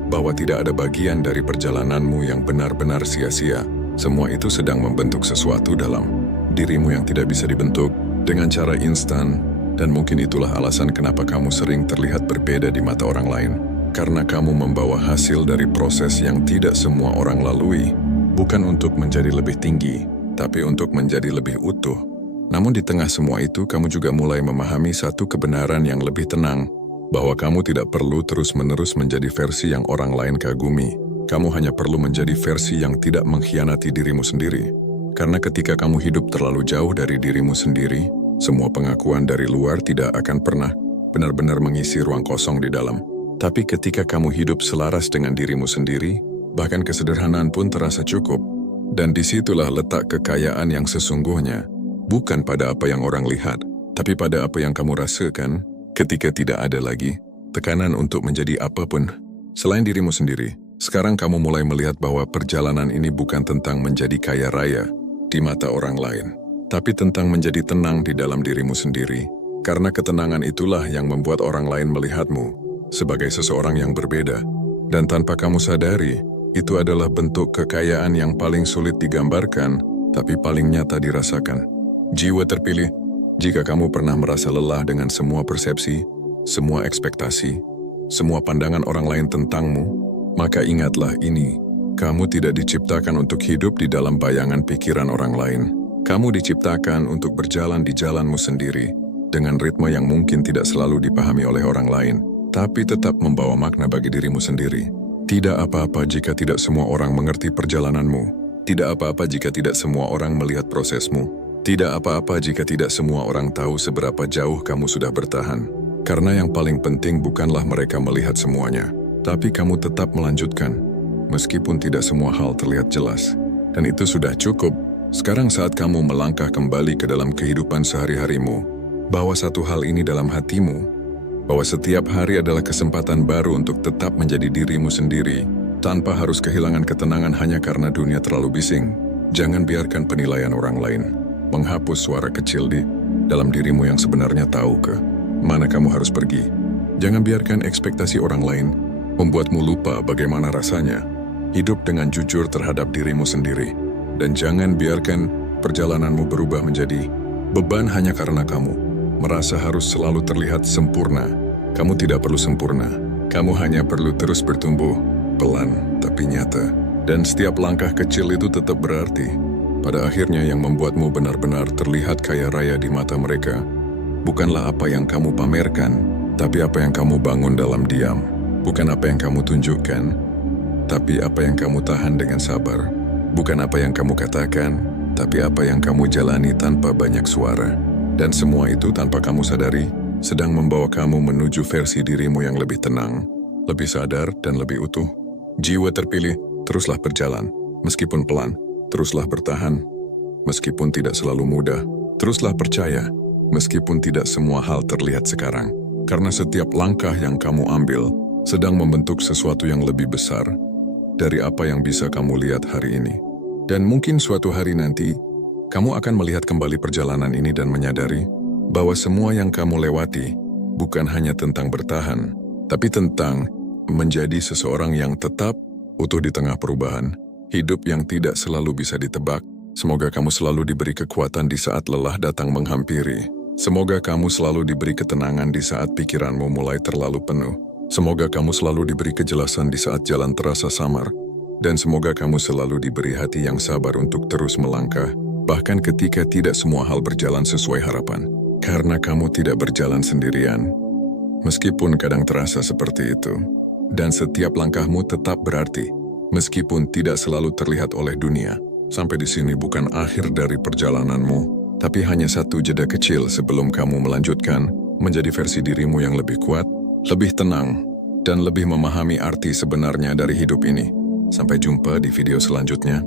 bahwa tidak ada bagian dari perjalananmu yang benar-benar sia-sia. Semua itu sedang membentuk sesuatu dalam dirimu yang tidak bisa dibentuk dengan cara instan. Dan mungkin itulah alasan kenapa kamu sering terlihat berbeda di mata orang lain. Karena kamu membawa hasil dari proses yang tidak semua orang lalui. Bukan untuk menjadi lebih tinggi, tapi untuk menjadi lebih utuh. Namun di tengah semua itu, kamu juga mulai memahami satu kebenaran yang lebih tenang. Bahwa kamu tidak perlu terus-menerus menjadi versi yang orang lain kagumi. Kamu hanya perlu menjadi versi yang tidak mengkhianati dirimu sendiri. Karena ketika kamu hidup terlalu jauh dari dirimu sendiri, semua pengakuan dari luar tidak akan pernah benar-benar mengisi ruang kosong di dalam. Tapi ketika kamu hidup selaras dengan dirimu sendiri, bahkan kesederhanaan pun terasa cukup. Dan disitulah letak kekayaan yang sesungguhnya, bukan pada apa yang orang lihat, tapi pada apa yang kamu rasakan ketika tidak ada lagi tekanan untuk menjadi apapun selain dirimu sendiri. Sekarang kamu mulai melihat bahwa perjalanan ini bukan tentang menjadi kaya raya di mata orang lain, tapi tentang menjadi tenang di dalam dirimu sendiri. Karena ketenangan itulah yang membuat orang lain melihatmu sebagai seseorang yang berbeda. Dan tanpa kamu sadari, itu adalah bentuk kekayaan yang paling sulit digambarkan, tapi paling nyata dirasakan. Jiwa terpilih, jika kamu pernah merasa lelah dengan semua persepsi, semua ekspektasi, semua pandangan orang lain tentangmu, maka ingatlah ini, kamu tidak diciptakan untuk hidup di dalam bayangan pikiran orang lain. Kamu diciptakan untuk berjalan di jalanmu sendiri, dengan ritme yang mungkin tidak selalu dipahami oleh orang lain, tapi tetap membawa makna bagi dirimu sendiri. Tidak apa-apa jika tidak semua orang mengerti perjalananmu. Tidak apa-apa jika tidak semua orang melihat prosesmu. Tidak apa-apa jika tidak semua orang tahu seberapa jauh kamu sudah bertahan. Karena yang paling penting bukanlah mereka melihat semuanya, tapi kamu tetap melanjutkan. Meskipun tidak semua hal terlihat jelas. Dan itu sudah cukup. Sekarang saat kamu melangkah kembali ke dalam kehidupan sehari-harimu, bawa satu hal ini dalam hatimu, bahwa setiap hari adalah kesempatan baru untuk tetap menjadi dirimu sendiri, tanpa harus kehilangan ketenangan hanya karena dunia terlalu bising. Jangan biarkan penilaian orang lain menghapus suara kecil di dalam dirimu yang sebenarnya tahu ke mana kamu harus pergi. Jangan biarkan ekspektasi orang lain membuatmu lupa bagaimana rasanya hidup dengan jujur terhadap dirimu sendiri. Dan jangan biarkan perjalananmu berubah menjadi beban hanya karena kamu merasa harus selalu terlihat sempurna. Kamu tidak perlu sempurna. Kamu hanya perlu terus bertumbuh, pelan tapi nyata. Dan setiap langkah kecil itu tetap berarti. Pada akhirnya yang membuatmu benar-benar terlihat kaya raya di mata mereka bukanlah apa yang kamu pamerkan, tapi apa yang kamu bangun dalam diam. Bukan apa yang kamu tunjukkan, tapi apa yang kamu tahan dengan sabar. Bukan apa yang kamu katakan, tapi apa yang kamu jalani tanpa banyak suara. Dan semua itu tanpa kamu sadari, sedang membawa kamu menuju versi dirimu yang lebih tenang, lebih sadar, dan lebih utuh. Jiwa terpilih, teruslah berjalan, meskipun pelan. Teruslah bertahan, meskipun tidak selalu mudah. Teruslah percaya, meskipun tidak semua hal terlihat sekarang. Karena setiap langkah yang kamu ambil sedang membentuk sesuatu yang lebih besar dari apa yang bisa kamu lihat hari ini. Dan mungkin suatu hari nanti, kamu akan melihat kembali perjalanan ini dan menyadari bahwa semua yang kamu lewati bukan hanya tentang bertahan, tapi tentang menjadi seseorang yang tetap utuh di tengah perubahan. Hidup yang tidak selalu bisa ditebak. Semoga kamu selalu diberi kekuatan di saat lelah datang menghampiri. Semoga kamu selalu diberi ketenangan di saat pikiranmu mulai terlalu penuh. Semoga kamu selalu diberi kejelasan di saat jalan terasa samar. Dan semoga kamu selalu diberi hati yang sabar untuk terus melangkah, bahkan ketika tidak semua hal berjalan sesuai harapan. Karena kamu tidak berjalan sendirian, meskipun kadang terasa seperti itu. Dan setiap langkahmu tetap berarti. Meskipun tidak selalu terlihat oleh dunia, sampai di sini bukan akhir dari perjalananmu, tapi hanya satu jeda kecil sebelum kamu melanjutkan menjadi versi dirimu yang lebih kuat, lebih tenang, dan lebih memahami arti sebenarnya dari hidup ini. Sampai jumpa di video selanjutnya.